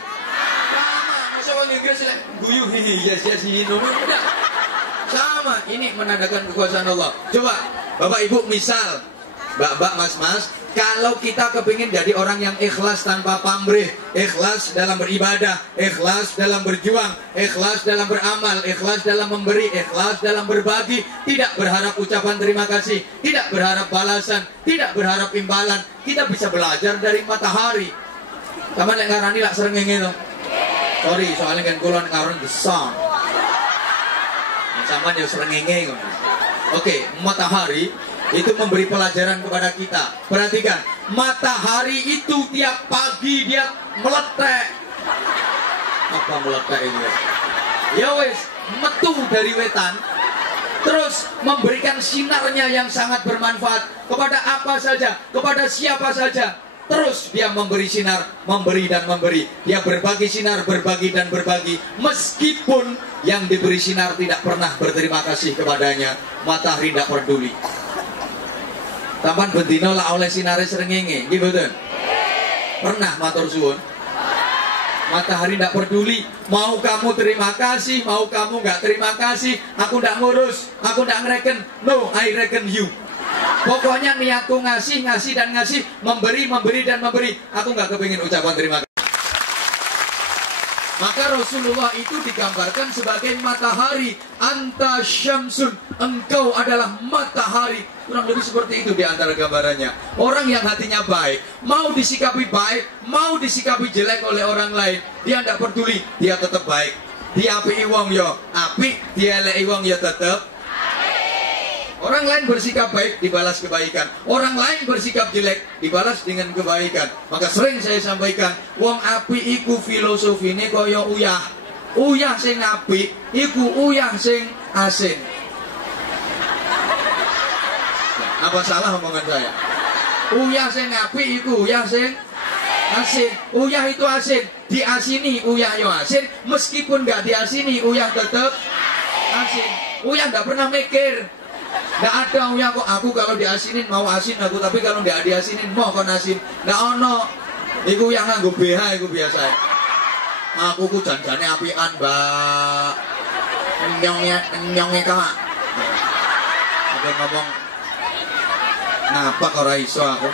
Sama. Masa orang Inggris guyu hihi yes yes hihi no, enggak. Sama. Ini menandakan kekuasaan Allah. Coba Bapak Ibu misal, Mbak Mas, kalau kita kepingin jadi orang yang ikhlas tanpa pamrih, ikhlas dalam beribadah, ikhlas dalam berjuang, ikhlas dalam beramal, ikhlas dalam memberi, ikhlas dalam berbagi, tidak berharap ucapan terima kasih, tidak berharap balasan, tidak berharap imbalan, kita bisa belajar dari matahari. Sama nek ngarani lak srengenge to. Sorry, soalnya kan kula ngaran the sun. Sama yo srengenge ngono. Oke, matahari itu memberi pelajaran kepada kita. Perhatikan, matahari itu tiap pagi dia meletek. Apa meletek ini? Ya wes, metu dari wetan, terus memberikan sinarnya yang sangat bermanfaat kepada apa saja, kepada siapa saja. Terus dia memberi sinar, memberi dan memberi. Dia berbagi sinar, berbagi dan berbagi. Meskipun yang diberi sinar tidak pernah berterima kasih kepadanya, matahari tidak peduli. Tampan bendino lah oleh sinare srengenge, gitu kan? Pernah matur suwun? Matahari tidak peduli, mau kamu terima kasih, mau kamu nggak terima kasih, aku tidak ngurus, aku tidak ngereken, no, I reckon you. Pokoknya niatku ngasih, ngasih dan ngasih, memberi, memberi dan memberi, aku nggak kepingin ucapan terima kasih. Maka Rasulullah itu digambarkan sebagai matahari. Anta syamsun, engkau adalah matahari. Kurang lebih seperti itu di antara gambarannya. Orang yang hatinya baik, mau disikapi baik, mau disikapi jelek oleh orang lain, dia tidak peduli, dia tetap baik. Dia api wong yo api, dia elek wong yo tetap. Orang lain bersikap baik, dibalas kebaikan. Orang lain bersikap jelek, dibalas dengan kebaikan. Maka sering saya sampaikan, wong api iku filosofine kaya uyah. Uyah sing api, iku uyah sing asin. Apa salah omongan saya? Uyah sing api, iku uyah sing asin. Uyah itu asin, diasini uyah yo asin. Meskipun nggak diasini, uyah tetap asin. Uyah nggak pernah mikir. Nggak ada uyah kok, aku kalau diasinin mau asin aku, tapi kalau nggak diasinin mau kon asin. Nggak ono. Iku yang nganggo BH iku biasa. Aku ku janjane apian, Mbak. Nyongnya kak. Aku ngomong ngapa kok ora iso aku.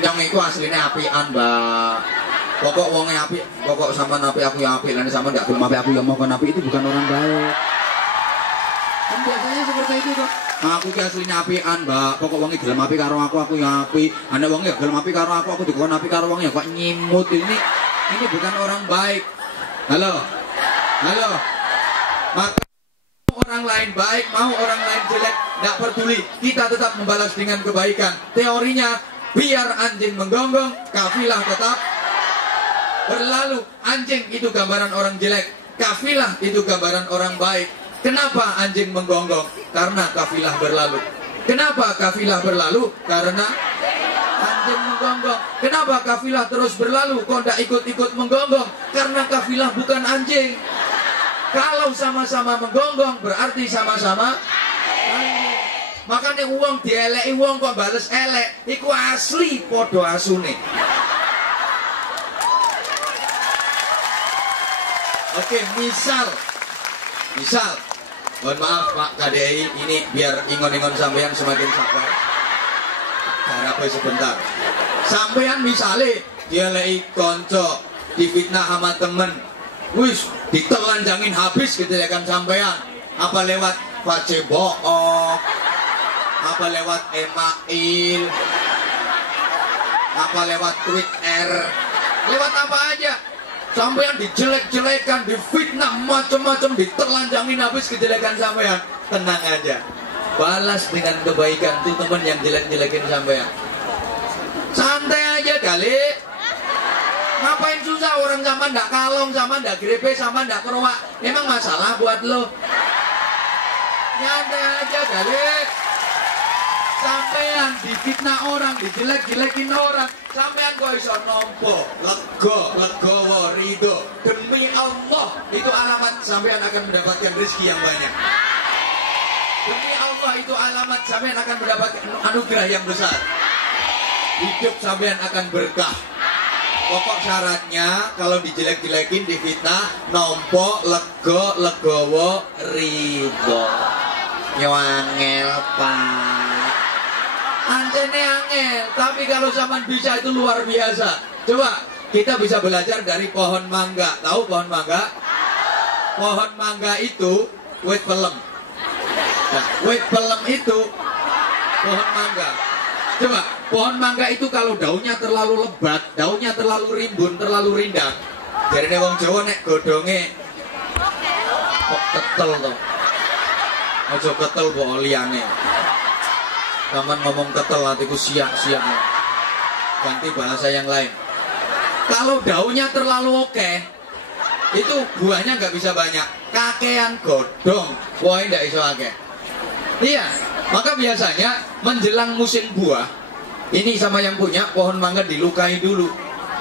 Nyong iku aslinya apian, Mbak. Pokok wonge api, pokok sampean api aku ya api, lan sampean ndak gelem api aku ya mau kon api, itu bukan orang baik. Kan biasanya seperti itu kok. Aku ki asline apian, Mbak. Pokok wong gelem api karo aku ya api. Anek wong ya gelem api karo aku dikon api karo wong ya kok nyimut. Ini bukan orang baik. Halo. Halo. Maka orang lain baik, mau orang lain jelek, enggak peduli. Kita tetap membalas dengan kebaikan. Teorinya, biar anjing menggonggong, kafilah tetap berlalu. Anjing itu gambaran orang jelek, kafilah itu gambaran orang baik. Kenapa anjing menggonggong? Karena kafilah berlalu. Kenapa kafilah berlalu? Karena anjing menggonggong. Kenapa kafilah terus berlalu? Kok tidak ikut-ikut menggonggong? Karena kafilah bukan anjing. Kalau sama-sama menggonggong berarti sama-sama anjing. Makanya uang dieleki uang kok bales elek. Iku asli podo asune. Oke, misal, mohon maaf Pak KDI, ini biar ingon-ingon sampean semakin sabar. Harapnya sebentar. Sampean misalnya dia lagi konco, difitnah sama temen, wis ditelanjangin habis gitu ya kan sampean. Apa lewat Facebook, apa lewat email, apa lewat Twitter, lewat apa aja. Sampean dijelek-jelekan, difitnah macam-macam, diterlanjangin habis kejelekan sampean. Tenang aja, balas dengan kebaikan tuh teman yang jelek-jelekin sampean. Santai aja kali. Ngapain susah, orang sama ndak kalong, sama ndak grepe, sama ndak keroak. Emang masalah buat lo? Nyantai aja kali. Sampean difitnah orang, dijelek-jelekin orang, sampean kok iso nompo, legowo, ridho. Demi Allah, itu alamat sampean akan mendapatkan rezeki yang banyak. Demi Allah, itu alamat sampean akan mendapatkan anugerah yang besar. Hidup sampean akan berkah. Pokok syaratnya kalau dijelek-jelekin, difitnah, nompo, legowo, ridho. Nyangel Pak. Ancene angel, tapi kalau zaman bisa itu luar biasa. Coba kita bisa belajar dari pohon mangga. Tahu pohon mangga? Pohon mangga itu wit pelem. Nah, wit pelem itu pohon mangga. Coba pohon mangga itu kalau daunnya terlalu lebat, daunnya terlalu rimbun, terlalu rindang. Jarine wong Jawa nek godhonge kok ketel to. Aja ketel kok liyane. Kaman ngomong ketel hatiku siak-siak. Ganti bahasa yang lain. Kalau daunnya terlalu oke, itu buahnya nggak bisa banyak. Kakean godong, buahnya nggak bisa akeh. Iya, maka biasanya menjelang musim buah, ini sama yang punya pohon mangga dilukai dulu,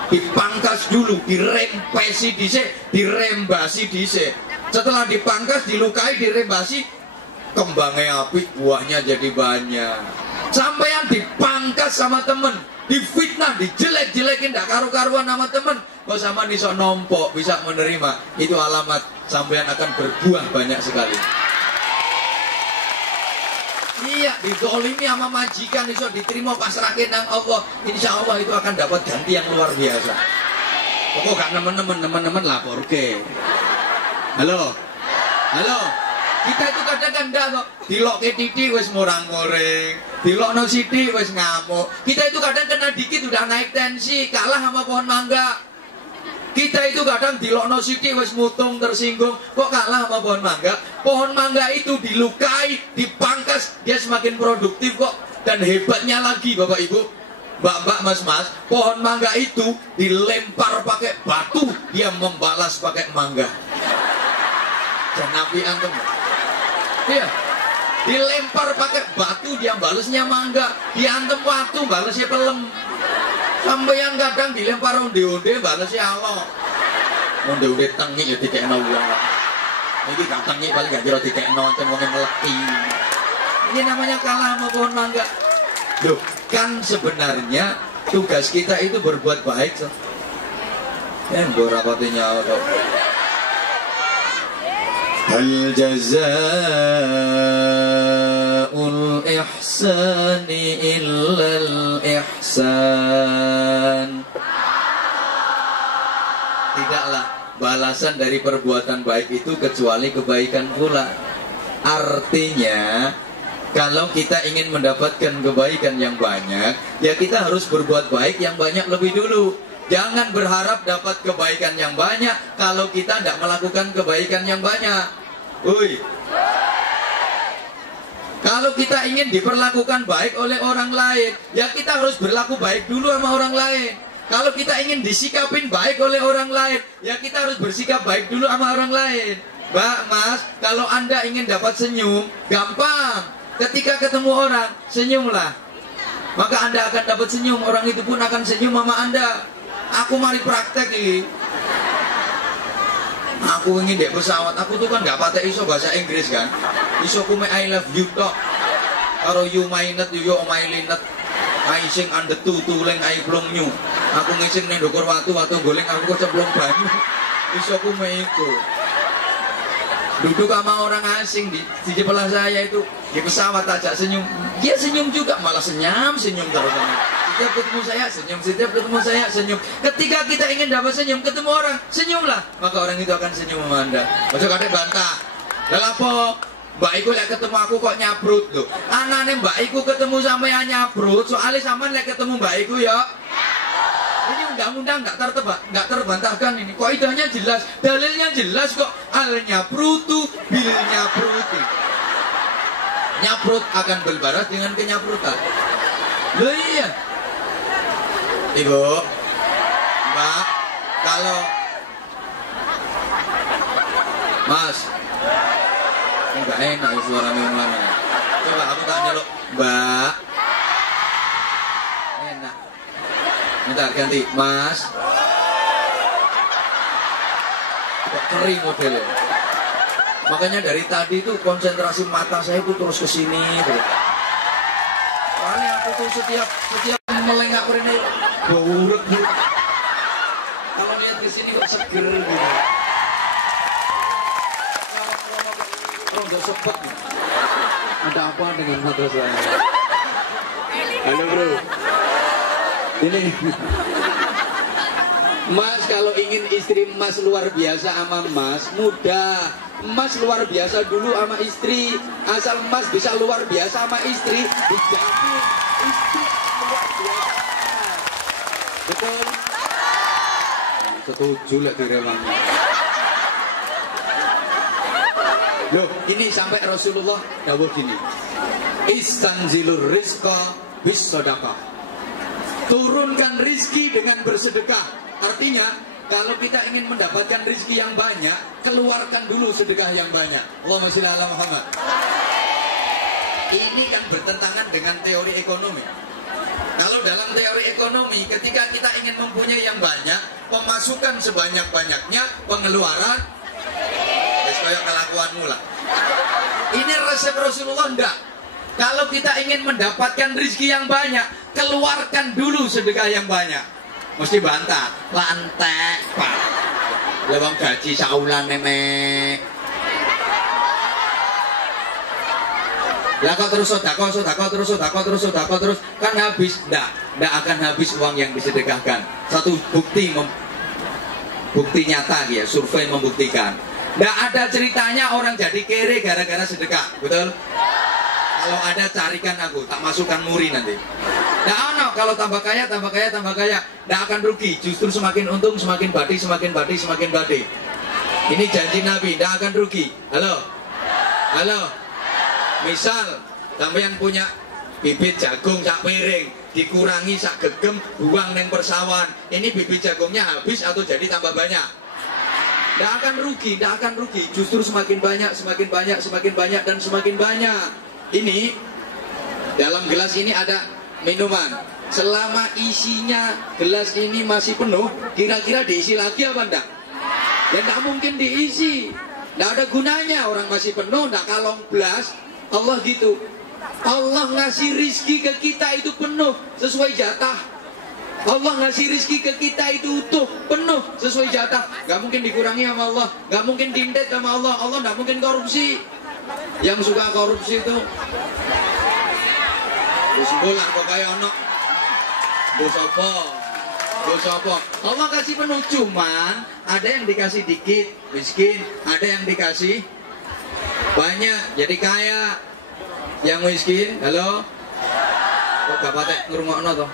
dipangkas dulu, dirempesi dhisik, dirembasi dhisik. Setelah dipangkas, dilukai, dirembasi, kembangnya apik, buahnya jadi banyak. Sampean dipangkas sama temen, difitnah, dijelek-jelekin, ndak karu-karuan sama temen, kok sama iso nompo, bisa menerima, itu alamat sampean akan berbuah banyak sekali. Iya, didolimi sama majikan, iso diterima pasrahin nang Allah, insya Allah itu akan dapat ganti yang luar biasa. Pokok gak nemen-nemen lapor ke. Halo. Kita itu kadang enggak kok. Dilokke titik wis ngorang-ngoring, dilokno sithik wis ngamuk. Kita itu kadang kena dikit udah naik tensi, kalah sama pohon mangga. Kita itu kadang dilokno sithik wis mutung, tersinggung, kok kalah sama pohon mangga. Pohon mangga itu dilukai, dipangkas, dia semakin produktif kok. Dan hebatnya lagi Bapak Ibu, Mbak-mbak, mas-mas, pohon mangga itu dilempar pakai batu, dia membalas pakai mangga. Jangan nabi antum. Iya, dilempar pakai batu, dia balasnya mangga. Diantem waktu, balasnya pelem. Sampeyan kadang dilempar onde-onde, balasnya Allah. Onde-onde tengi ya dikekno uang. Ini gak tengi paling gak kira dikekno, cemongnya meleki. Ini namanya kalah sama pohon mangga. Loh, kan sebenarnya tugas kita itu berbuat baik. Rapatinya Allah. Hal jazaa'ul ihsani illal ihsan. Tidaklah balasan dari perbuatan baik itu kecuali kebaikan pula. Artinya, kalau kita ingin mendapatkan kebaikan yang banyak, ya kita harus berbuat baik yang banyak lebih dulu. Jangan berharap dapat kebaikan yang banyak kalau kita tidak melakukan kebaikan yang banyak. Kalau kita ingin diperlakukan baik oleh orang lain, ya kita harus berlaku baik dulu sama orang lain. Kalau kita ingin disikapin baik oleh orang lain, ya kita harus bersikap baik dulu sama orang lain. Mbak, Mas, kalau Anda ingin dapat senyum, gampang. Ketika ketemu orang, senyumlah. Maka Anda akan dapat senyum, orang itu pun akan senyum sama Anda. Aku mari praktek ini. Aku ingin dek pesawat, aku tuh kan gak patek iso bahasa Inggris kan. Iso kume I love you tok. Karo you mainet, you my linet. I sing under tuleng I plong new. Aku ngising ning ndukur watu goleng aku kecemplung banyu. Iso kume iku. Duduk sama orang asing di sebelah saya itu di pesawat ajak senyum, dia senyum juga, malah senyum terus. Setiap ketemu saya senyum, setiap ketemu saya senyum. Ketika kita ingin dapat senyum, ketemu orang, senyumlah, maka orang itu akan senyum sama Anda. Ojo kadek bantah. Lah apa? Mbak Iku lek ketemu aku kok nyabrut lho. Anane Mbak Iku ketemu sampean nyabrut, soalnya sampean lek ketemu Mbak Iku ya Ini undang-undang nggak terbantahkan ini. Kaidahnya jelas, dalilnya jelas kok. Alnya prutu, bilnya pruti. Nyaprut akan berbaras dengan kenyaprutan. Loh iya. Ibu, Mbak, kalau Mas, enggak enak ya suara memang. Coba aku tak nyeluk, Mbak. Enak. Bentar ganti, Mas. Kok kering modelnya. Makanya dari tadi tuh konsentrasi mata saya tuh terus ke sini. Soalnya aku tuh setiap melengak ini bau. Kalau lihat di sini kok seger gitu. Oh, nggak sepet. Ada apa dengan mata saya? Halo bro. Ini Mas kalau ingin istri Mas luar biasa sama Mas, mudah. Mas luar biasa dulu sama istri. Asal Mas bisa luar biasa sama istri, dijamin istri luar biasa. Betul? Setuju lah direwang. Loh, ini sampai Rasulullah dawuh gini. Istanzilur rizqa bis sedekah. Turunkan rizki dengan bersedekah. Artinya, kalau kita ingin mendapatkan rizki yang banyak, keluarkan dulu sedekah yang banyak. Allahumma sholli ala Muhammad. Ini kan bertentangan dengan teori ekonomi. Kalau dalam teori ekonomi, ketika kita ingin mempunyai yang banyak, pemasukan sebanyak-banyaknya, pengeluaran, kayak kelakuanmu lah. Ini resep Rasulullah enggak. Kalau kita ingin mendapatkan rizki yang banyak, keluarkan dulu sedekah yang banyak. Mesti bantah, lantek, Pak. Lewang gaji saulan memek. Lah kok terus sodako terus kan habis. Nggak akan habis uang yang disedekahkan. Satu bukti nyata ya, survei membuktikan. Nggak ada ceritanya orang jadi kere gara-gara sedekah, betul? Kalau ada carikan aku, tak masukkan muri nanti. Nggak ada, kalau tambah kaya, nggak akan rugi. Justru semakin untung, semakin badi. Ini janji Nabi, nggak akan rugi. Halo. Misal, sampeyan punya bibit jagung sak piring, dikurangi sak gegem, buang neng persawan. Ini bibit jagungnya habis atau jadi tambah banyak? Nggak akan rugi. Justru semakin banyak, dan semakin banyak. Ini, dalam gelas ini ada minuman. Selama isinya gelas ini masih penuh, kira-kira diisi lagi apa enggak? Ya enggak mungkin diisi. Enggak ada gunanya, orang masih penuh, enggak kalong blas. Allah gitu. Allah ngasih rizki ke kita itu penuh, sesuai jatah. Allah ngasih rizki ke kita itu utuh, penuh, sesuai jatah. Enggak mungkin dikurangi sama Allah, enggak mungkin dindet sama Allah. Allah enggak mungkin korupsi. Yang suka korupsi itu bola pokoknya ono dosopo. Allah kasih penuh, cuman ada yang dikasih dikit, miskin, ada yang dikasih banyak, jadi kaya. Yang miskin, halo, kok gak patek ngrungokno toh?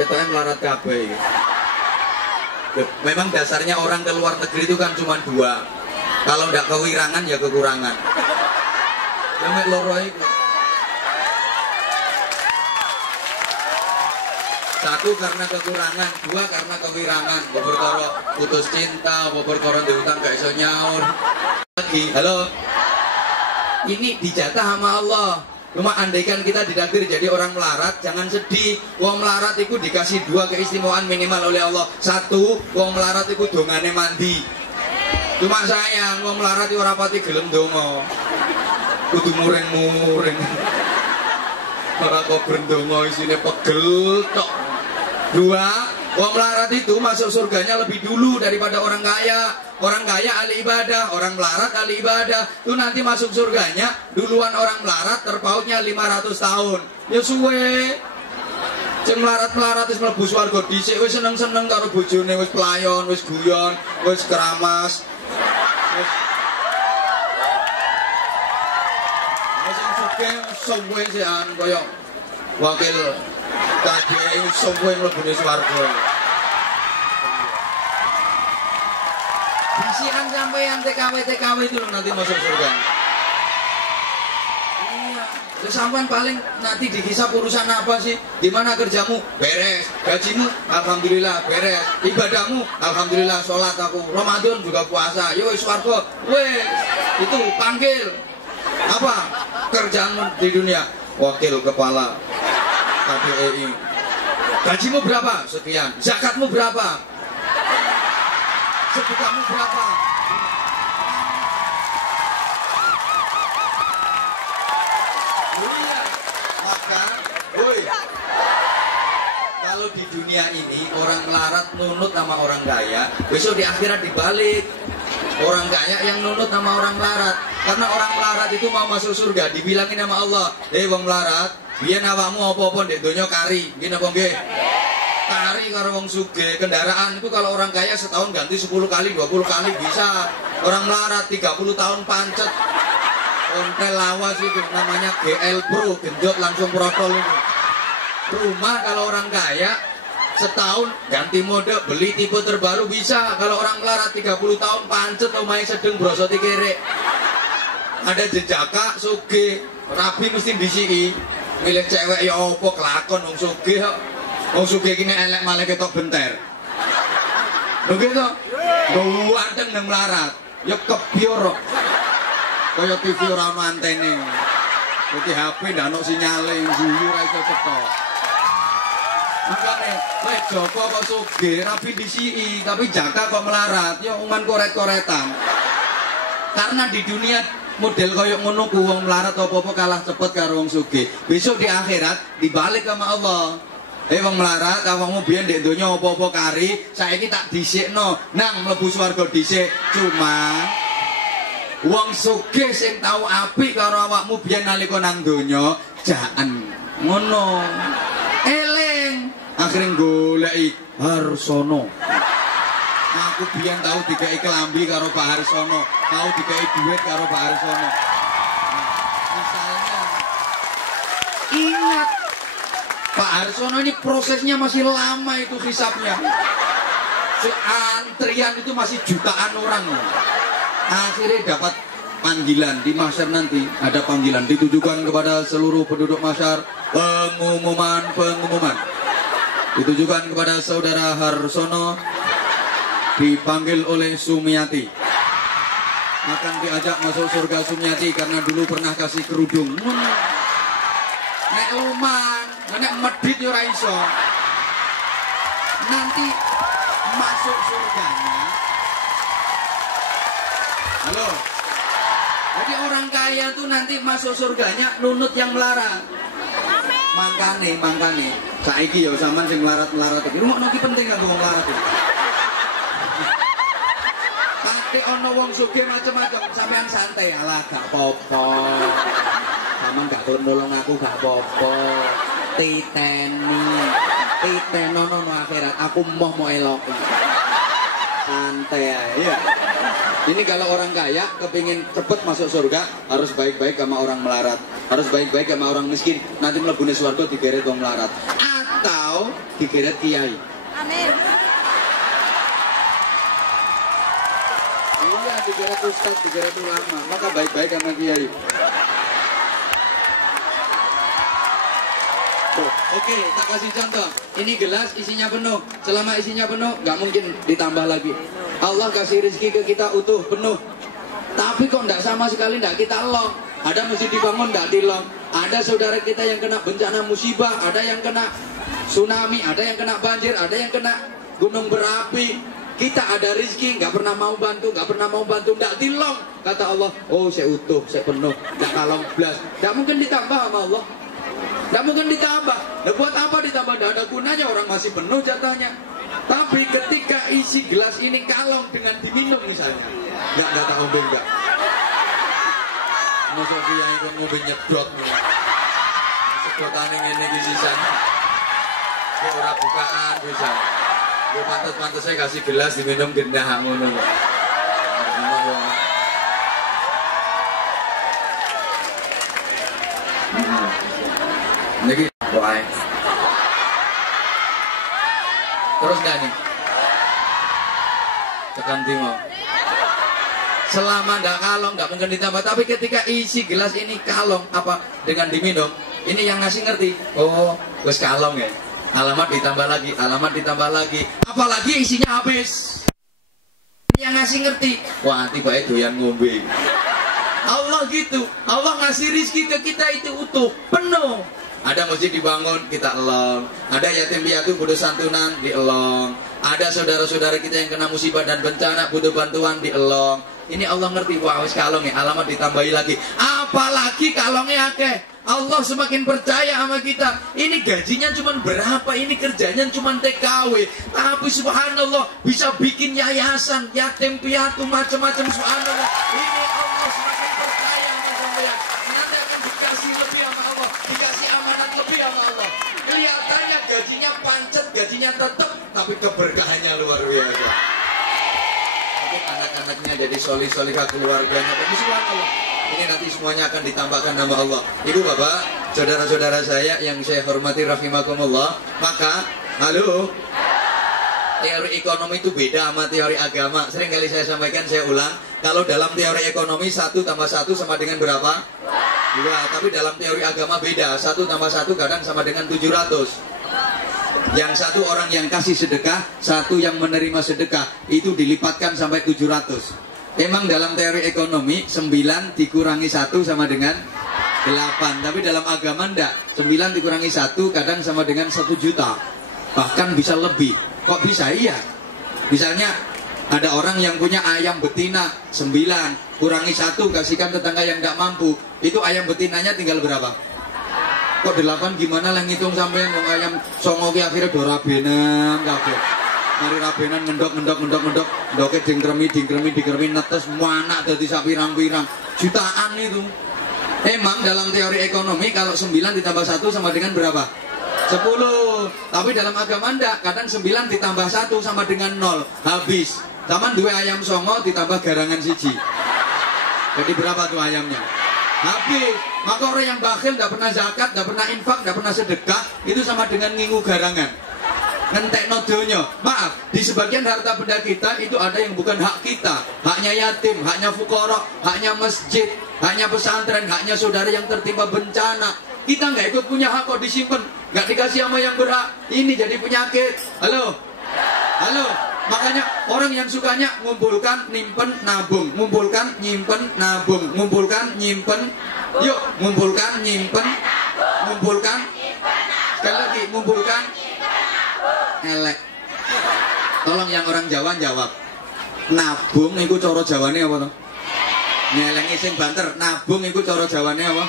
Kita melarat kabeh. Memang dasarnya orang ke luar negeri itu kan cuma dua. Kalau ndak kewirangan ya kekurangan. Yang loro itu. Satu karena kekurangan, dua karena kewirangan. Beberkoro putus cinta, beberkoro diutang gak iso nyaur. Lagi, halo. Ini dijatah sama Allah. Cuma andaikan kita ditakdir jadi orang melarat, jangan sedih. Wong melarat itu dikasih dua keistimewaan minimal oleh Allah. Satu, wong melarat itu dongane mandi. Cuma sayang, wong melarat itu ora pati gelem donga. Kudu muring-muring. Ora kok bendonga isine pegel tok. Dua, wong melarat itu masuk surganya lebih dulu daripada orang kaya. Orang kaya ahli ibadah, orang melarat ahli ibadah. Itu nanti masuk surganya duluan orang melarat, terpautnya 500 tahun. Ya suwe. Sing melarat-melarat wis mlebu swarga dhisik, wis seneng-seneng karo bojone, wis pelayon, wis guyon, wis keramas. Wis sugih suwe sian koyo wakil KDI semua yang mlebu swarga. Bisikan sampean TKW itu loh nanti masuk surga. Iya, sampean paling nanti dihisap urusan apa sih? Gimana kerjamu? Beres. Gajimu? Alhamdulillah beres. Ibadahmu? Alhamdulillah sholat aku. Ramadan juga puasa. Yo swarga. Wes, itu panggil. Apa kerjaanmu di dunia? Wakil kepala KDI. Gajimu berapa? Sekian. Zakatmu berapa? Sedekahmu berapa? Iya. Maka, woi, kalau di dunia ini orang melarat nunut sama orang kaya, besok di akhirat dibalik. Orang kaya yang nunut sama orang melarat. Karena orang melarat itu mau masuk surga, dibilangin sama Allah, wong melarat, biyen awakmu apa-apa ndek donya kari. Nggih napa nggih? Kari karo wong sugih. Kendaraan itu kalau orang kaya setahun ganti 10 kali, 20 kali bisa. Orang melarat 30 tahun pancet. Ontel lawas itu namanya GL Pro, genjot langsung protol itu. Rumah kalau orang kaya setahun ganti mode, beli tipe terbaru bisa. Kalau orang melarat 30 tahun pancet omahe sedeng brosoti kerek. Ada jejaka sugih, rabi mesti disiki. Milih cewek ya opo kelakon wong sugih kok. Wong sugih kene elek malah ketok benter. Lho gitu. Ganteng nang melarat. Ya kebior. Kaya TV ora ono antene. Dadi HP ndak ono sinyale, guyu ra iso cetok. Makane kowe Joko kok sugih, rabi disiki, tapi Jaka kok melarat, ya uman koret-koretan. Karena di dunia model koyo ngono ku wong melarat apa-apa kalah cepet karo wong sugih. Besok di akhirat dibalik sama Allah. Wong melarat awakmu biyen ndek donya apa-apa kari, saiki tak dhisikno nang mlebu swarga dhisik. Cuma wong sugih sing tau apik karo awakmu biyen nalika nang donya jaan ngono. Eling akhirnya goleki Harsono. Aku biyen tahu dikai kelambi karo Pak Harsono, tahu dikai duit karo Pak Harsono. Misalnya, ingat Pak Harsono ini prosesnya masih lama itu hisapnya. Antrian itu masih jutaan orang. Akhirnya dapat panggilan di mahsyar nanti, ada panggilan ditujukan kepada seluruh penduduk mahsyar, pengumuman ditujukan kepada saudara Harsono, dipanggil oleh Sumiati, akan diajak masuk surga Sumiati karena dulu pernah kasih kerudung. Nek luman, nek medit ora iso. Nanti masuk surganya. Halo. Jadi orang kaya tuh nanti masuk surganya nunut yang melarat. Mangkane. Saiki ya sampean sing melarat-melarat iki. Rumokno ki penting kanggo wong melarat iki. Tapi ono wong sugih macam-macam, sampean santai alah gak apa-apa. Sampeyan gak gelem nolong aku gak apa-apa. Titenono no akhirat aku mau elok. Santai ya. Ini kalau orang kaya kepingin cepet masuk surga harus baik-baik sama orang melarat, harus baik-baik sama orang miskin. Nanti mlebune swarga digeret wong melarat atau digeret kiai. Amin. Iya, digeret ustaz, digeret ulama. Maka baik-baik sama kiai. Oke, tak kasih contoh. Ini gelas isinya penuh. Selama isinya penuh, nggak mungkin ditambah lagi. Allah kasih rezeki ke kita utuh, penuh. Tapi kok nggak sama sekali nggak kita long. Ada masjid dibangun nggak dilong. Ada saudara kita yang kena bencana musibah, ada yang kena tsunami, ada yang kena banjir, ada yang kena gunung berapi. Kita ada rezeki, nggak pernah mau bantu, nggak dilong. Kata Allah, oh saya utuh, saya penuh, nggak kalong belas. Nggak mungkin ditambah sama Allah. Nggak mungkin ditambah. Nah, buat apa ditambah? Nggak ada gunanya, orang masih penuh jatahnya. Tapi ketika isi gelas ini kalong dengan diminum misalnya, nggak tak ombe nggak. Masuk yang ikut ngombe nyedot. Sedotan ini sisanya. Ya orang bukaan bisa. Ya pantas saya kasih gelas diminum gendah ngono. Niki, wae. Terus nyanyi. Tekan timo. Selama nggak kalong nggak mungkin ditambah. Tapi ketika isi gelas ini kalong apa dengan diminum, ini yang ngasih ngerti. Oh, wes kalong ya. Alamat ditambah lagi, alamat ditambah lagi. Apalagi isinya habis. Yang ngasih ngerti. Wah, tiba-tiba doyan ngombe. Allah gitu. Allah ngasih rizki ke kita itu utuh, penuh. Ada masjid dibangun, kita elong. Ada yatim piatu butuh santunan, dielong. Ada saudara-saudara kita yang kena musibah dan bencana butuh bantuan, dielong. Ini Allah ngerti, wah wis kalong ya, alamat ditambahi lagi. Apalagi kalongnya akeh. Allah semakin percaya sama kita. Ini gajinya cuma berapa, ini kerjanya cuma TKW. Tapi subhanallah bisa bikin yayasan, yatim piatu macam-macam, subhanallah. Ini Allah semakin percaya sama saya. Nanti akan dikasih lebih sama Allah, dikasih amanat lebih sama Allah. Kelihatannya gajinya pancet, gajinya tetap, tapi keberkahannya luar biasa. Anak-anaknya jadi solih-solihah, keluarganya tapi subhanallah. Ini nanti semuanya akan ditambahkan nama Allah. Ibu bapak, saudara-saudara saya yang saya hormati rahimakumullah. Maka, halo, teori ekonomi itu beda sama teori agama. Sering kali saya sampaikan, saya ulang. Kalau dalam teori ekonomi 1 tambah 1 sama dengan berapa? 2. Tapi dalam teori agama beda. 1 tambah 1 kadang sama dengan 700. Yang satu orang yang kasih sedekah, satu yang menerima sedekah, itu dilipatkan sampai 700. Emang dalam teori ekonomi 9 dikurangi 1 sama dengan 8. Tapi dalam agama enggak. 9 dikurangi 1 kadang sama dengan 1 juta. Bahkan bisa lebih. Kok bisa? Iya. Misalnya ada orang yang punya ayam betina 9, kurangi 1 kasihkan tetangga yang enggak mampu. Itu ayam betinanya tinggal berapa? Kok 8 gimana lah ngitung sampean wong ayam songo ki akhirnya do rabenan kabeh. Mari rabenan ngendok ndoke dingkremi netes muanak dadi sak pirang-pirang jutaan itu. Emang dalam teori ekonomi kalau 9 ditambah 1 sama dengan berapa? 10. Tapi dalam agama ndak, kadang 9 ditambah 1 sama dengan 0, habis. Taman 2 ayam songo ditambah garangan siji. Jadi berapa tuh ayamnya? Habis. Maka orang yang bakhil, tidak pernah zakat, tidak pernah infak, tidak pernah sedekah, itu sama dengan ngingu garangan, ngentek nodonya. Maaf, di sebagian harta benda kita itu ada yang bukan hak kita. Haknya yatim, haknya fuqara, haknya masjid, haknya pesantren, haknya saudara yang tertimpa bencana. Kita nggak ikut punya hak kok disimpan, nggak dikasih sama yang berhak. Ini jadi penyakit. Halo, halo. Makanya orang yang sukanya ngumpulkan, nyimpen, nabung, ngumpulkan, nyimpen, nabung, ngumpulkan, nyimpen, yuk, ngumpulkan, nyimpen, ngumpulkan, sekali lagi, ngumpulkan, elek. Tolong yang orang Jawa jawab. Nabung itu cara Jawane apa toh? Nyelengi sing banter. Nabung itu cara Jawane apa?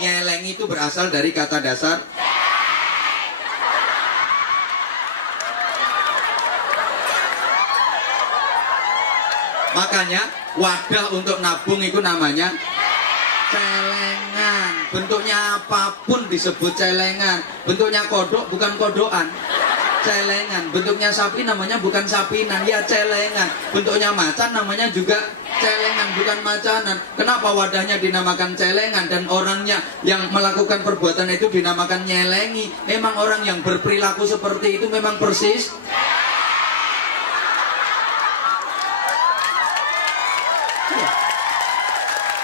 Nyelengi itu berasal dari kata dasar makanya wadah untuk nabung itu namanya celengan. Bentuknya apapun disebut celengan. Bentuknya kodok bukan kodokan, celengan. Bentuknya sapi namanya bukan sapinan, ya celengan. Bentuknya macan namanya juga celengan, bukan macanan. Kenapa wadahnya dinamakan celengan dan orangnya yang melakukan perbuatan itu dinamakan nyelengi? Memang orang yang berperilaku seperti itu memang persis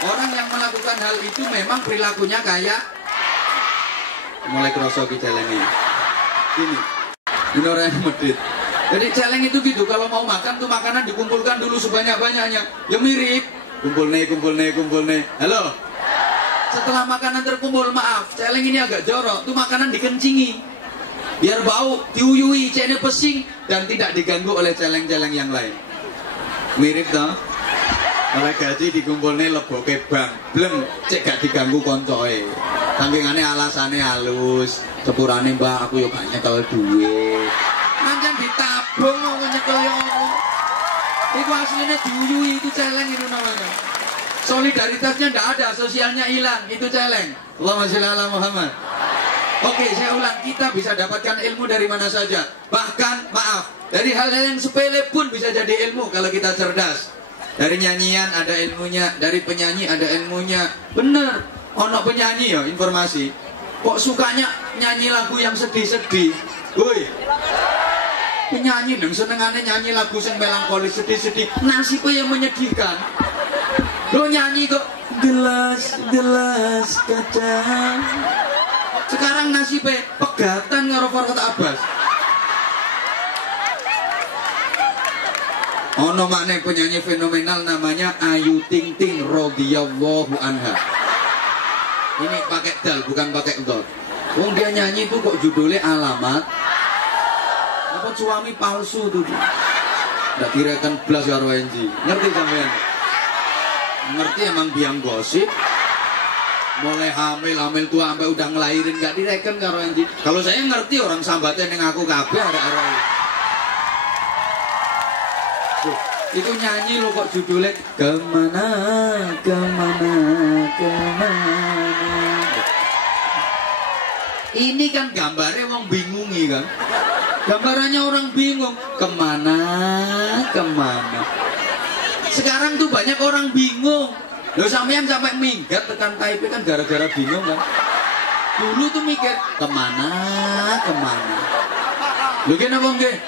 orang yang melakukan hal itu memang perilakunya kayak mulai kerosoki celengi. Ini orang yang medit. Jadi celeng itu gitu, kalau mau makan tuh makanan dikumpulkan dulu sebanyak-banyaknya. Ya mirip, kumpul nih. Halo. Setelah makanan terkumpul, maaf, celeng ini agak jorok, tuh makanan dikencingi. Biar bau, diuyui, ceknya pesing dan tidak diganggu oleh celeng-celeng yang lain. Mirip toh? Oleh gaji dikumpulnya leboke bang, bleng, cek gak diganggu koncoe. Sampingannya alasannya halus, sepurane mbak aku yuk gak nyekel duit. Nanti ditabung aku nyekel ya aku. Itu aslinya diuyui, itu celeng itu namanya. Solidaritasnya ndak ada, sosialnya hilang, itu celeng. Allahumma sholli ala Muhammad. Oke, saya ulang, kita bisa dapatkan ilmu dari mana saja. Bahkan, maaf, dari hal-hal yang sepele pun bisa jadi ilmu kalau kita cerdas. Dari nyanyian ada ilmunya, dari penyanyi ada ilmunya. Bener, ono penyanyi ya informasi. Kok sukanya nyanyi lagu yang sedih-sedih? Woi, Penyanyi yang senengane nyanyi lagu sing melankolis sedih-sedih, nasibnya yang menyedihkan. Lo nyanyi kok gelas kaca. Sekarang nasibnya pegatan karo Farhad Abbas. Ono maneh penyanyi fenomenal namanya Ayu Ting Ting radhiyallahu anha. Ini pakai dal bukan pakai dot. Wong dia nyanyi itu kok judulnya Alamat. Apa suami palsu tuh? Nggak kirakan belas karo Enji. Ngerti sampean? Ngerti emang biang gosip. Mulai hamil tua sampai udah ngelahirin nggak direken karo Enji. Kalau saya ngerti orang sambatnya yang aku kabeh ada. Itu nyanyi lo kok judulnya kemana. Ini kan gambarnya orang bingungi kan. Gambarannya orang bingung kemana. Sekarang tuh banyak orang bingung. Lo sampean sampai minggat tekan Taipei kan gara-gara bingung kan. Dulu tuh mikir kemana. Lo kenapa enggak?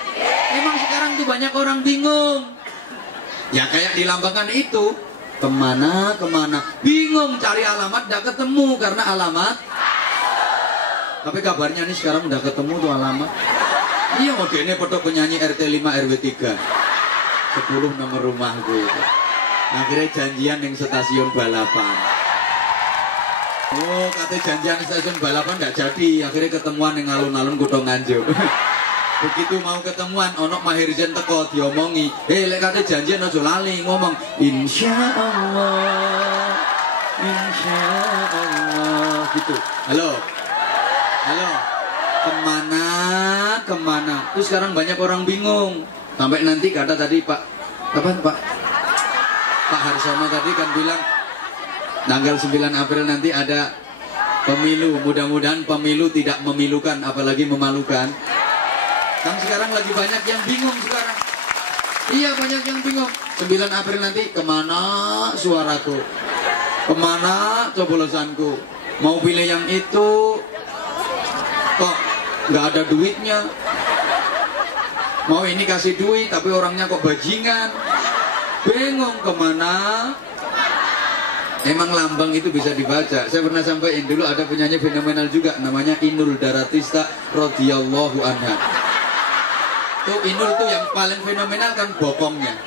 Emang sekarang tuh banyak orang bingung. Ya kayak dilambangkan itu kemana. Bingung cari alamat gak ketemu karena alamat. Tapi kabarnya nih sekarang udah ketemu tuh alamat. Iya modelnya foto penyanyi RT 5 RW 3 10 nomor rumah gue. Akhirnya janjian yang stasiun balapan. Oh katanya janjian stasiun balapan gak jadi. Akhirnya ketemuan yang alun-alun Kutho Nganjuk. Begitu mau ketemuan onok Maher Zain teko diomongi, lek kate janjian aja lali ngomong insyaallah gitu. Halo kemana terus sekarang banyak orang bingung sampai nanti kata tadi Pak Harsono tadi kan bilang tanggal 9 April nanti ada pemilu, mudah-mudahan pemilu tidak memilukan apalagi memalukan. Kan sekarang lagi banyak yang bingung sekarang. Iya banyak yang bingung. 9 April nanti kemana suaraku? Kemana coblosanku? Mau pilih yang itu kok nggak ada duitnya. Mau ini kasih duit tapi orangnya kok bajingan. Bingung kemana. Emang lambang itu bisa dibaca. Saya pernah sampaikan dulu ada penyanyi fenomenal juga namanya Inul Daratista radhiyallahu anha. Tuh Inul tuh yang paling fenomenal kan bokongnya.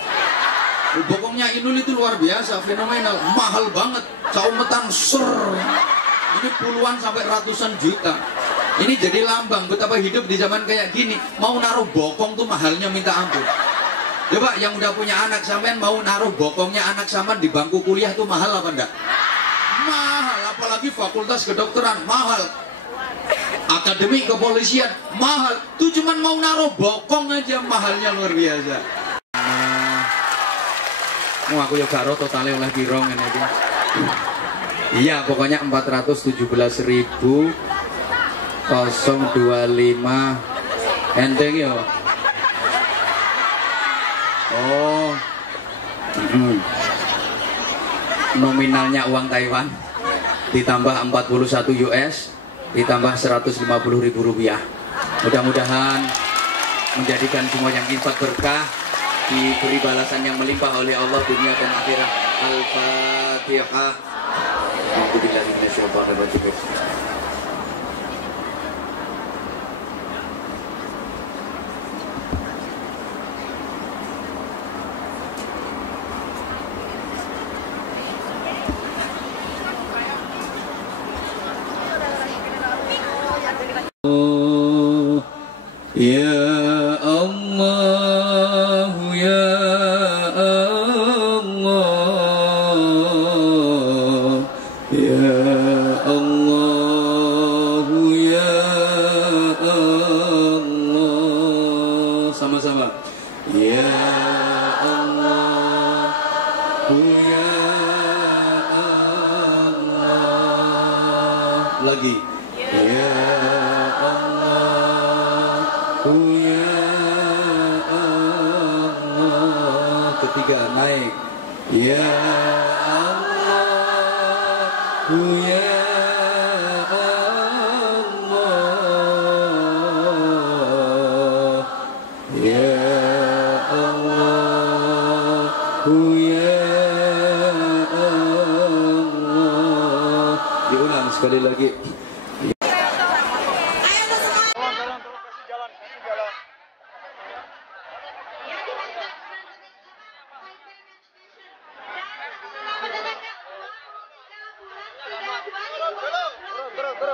Bokongnya Inul itu luar biasa, fenomenal, mahal banget, saumetan ser. Ini puluhan sampai ratusan juta. Ini jadi lambang betapa hidup di zaman kayak gini. Mau naruh bokong tuh mahalnya minta ampun. Coba yang udah punya anak sampean mau naruh bokongnya anak sampean di bangku kuliah tuh mahal apa enggak? Mahal, apalagi fakultas kedokteran mahal. Akademi kepolisian mahal. Tuh cuman mau naruh bokong aja mahalnya luar biasa. Mau aku ya gak totalnya oleh pirong ini. Iya pokoknya 417.025 enteng ya. Oh nominalnya uang Taiwan ditambah 41 US ditambah 150.000 rupiah. Mudah-mudahan menjadikan semua yang infak berkah, diberi balasan yang melimpah oleh Allah dunia dan akhirat. Al-Fatihah. Ya Allah, ya Allah, ya Allah, ya Allah. Sama-sama. Ya Allah, ya Allah. Lagi. Ya ketiga naik. Ya Allah, ya Allah, ya Dan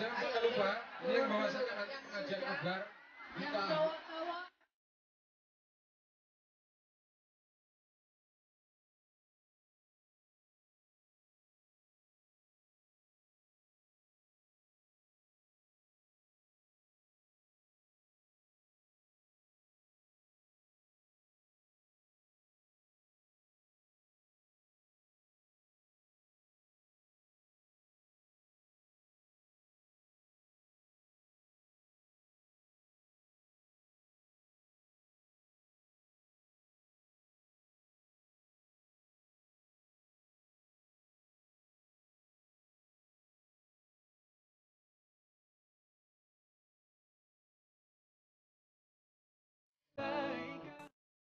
jangan sampai lupa, ini yang bawa saya nanti pengajian akbar kita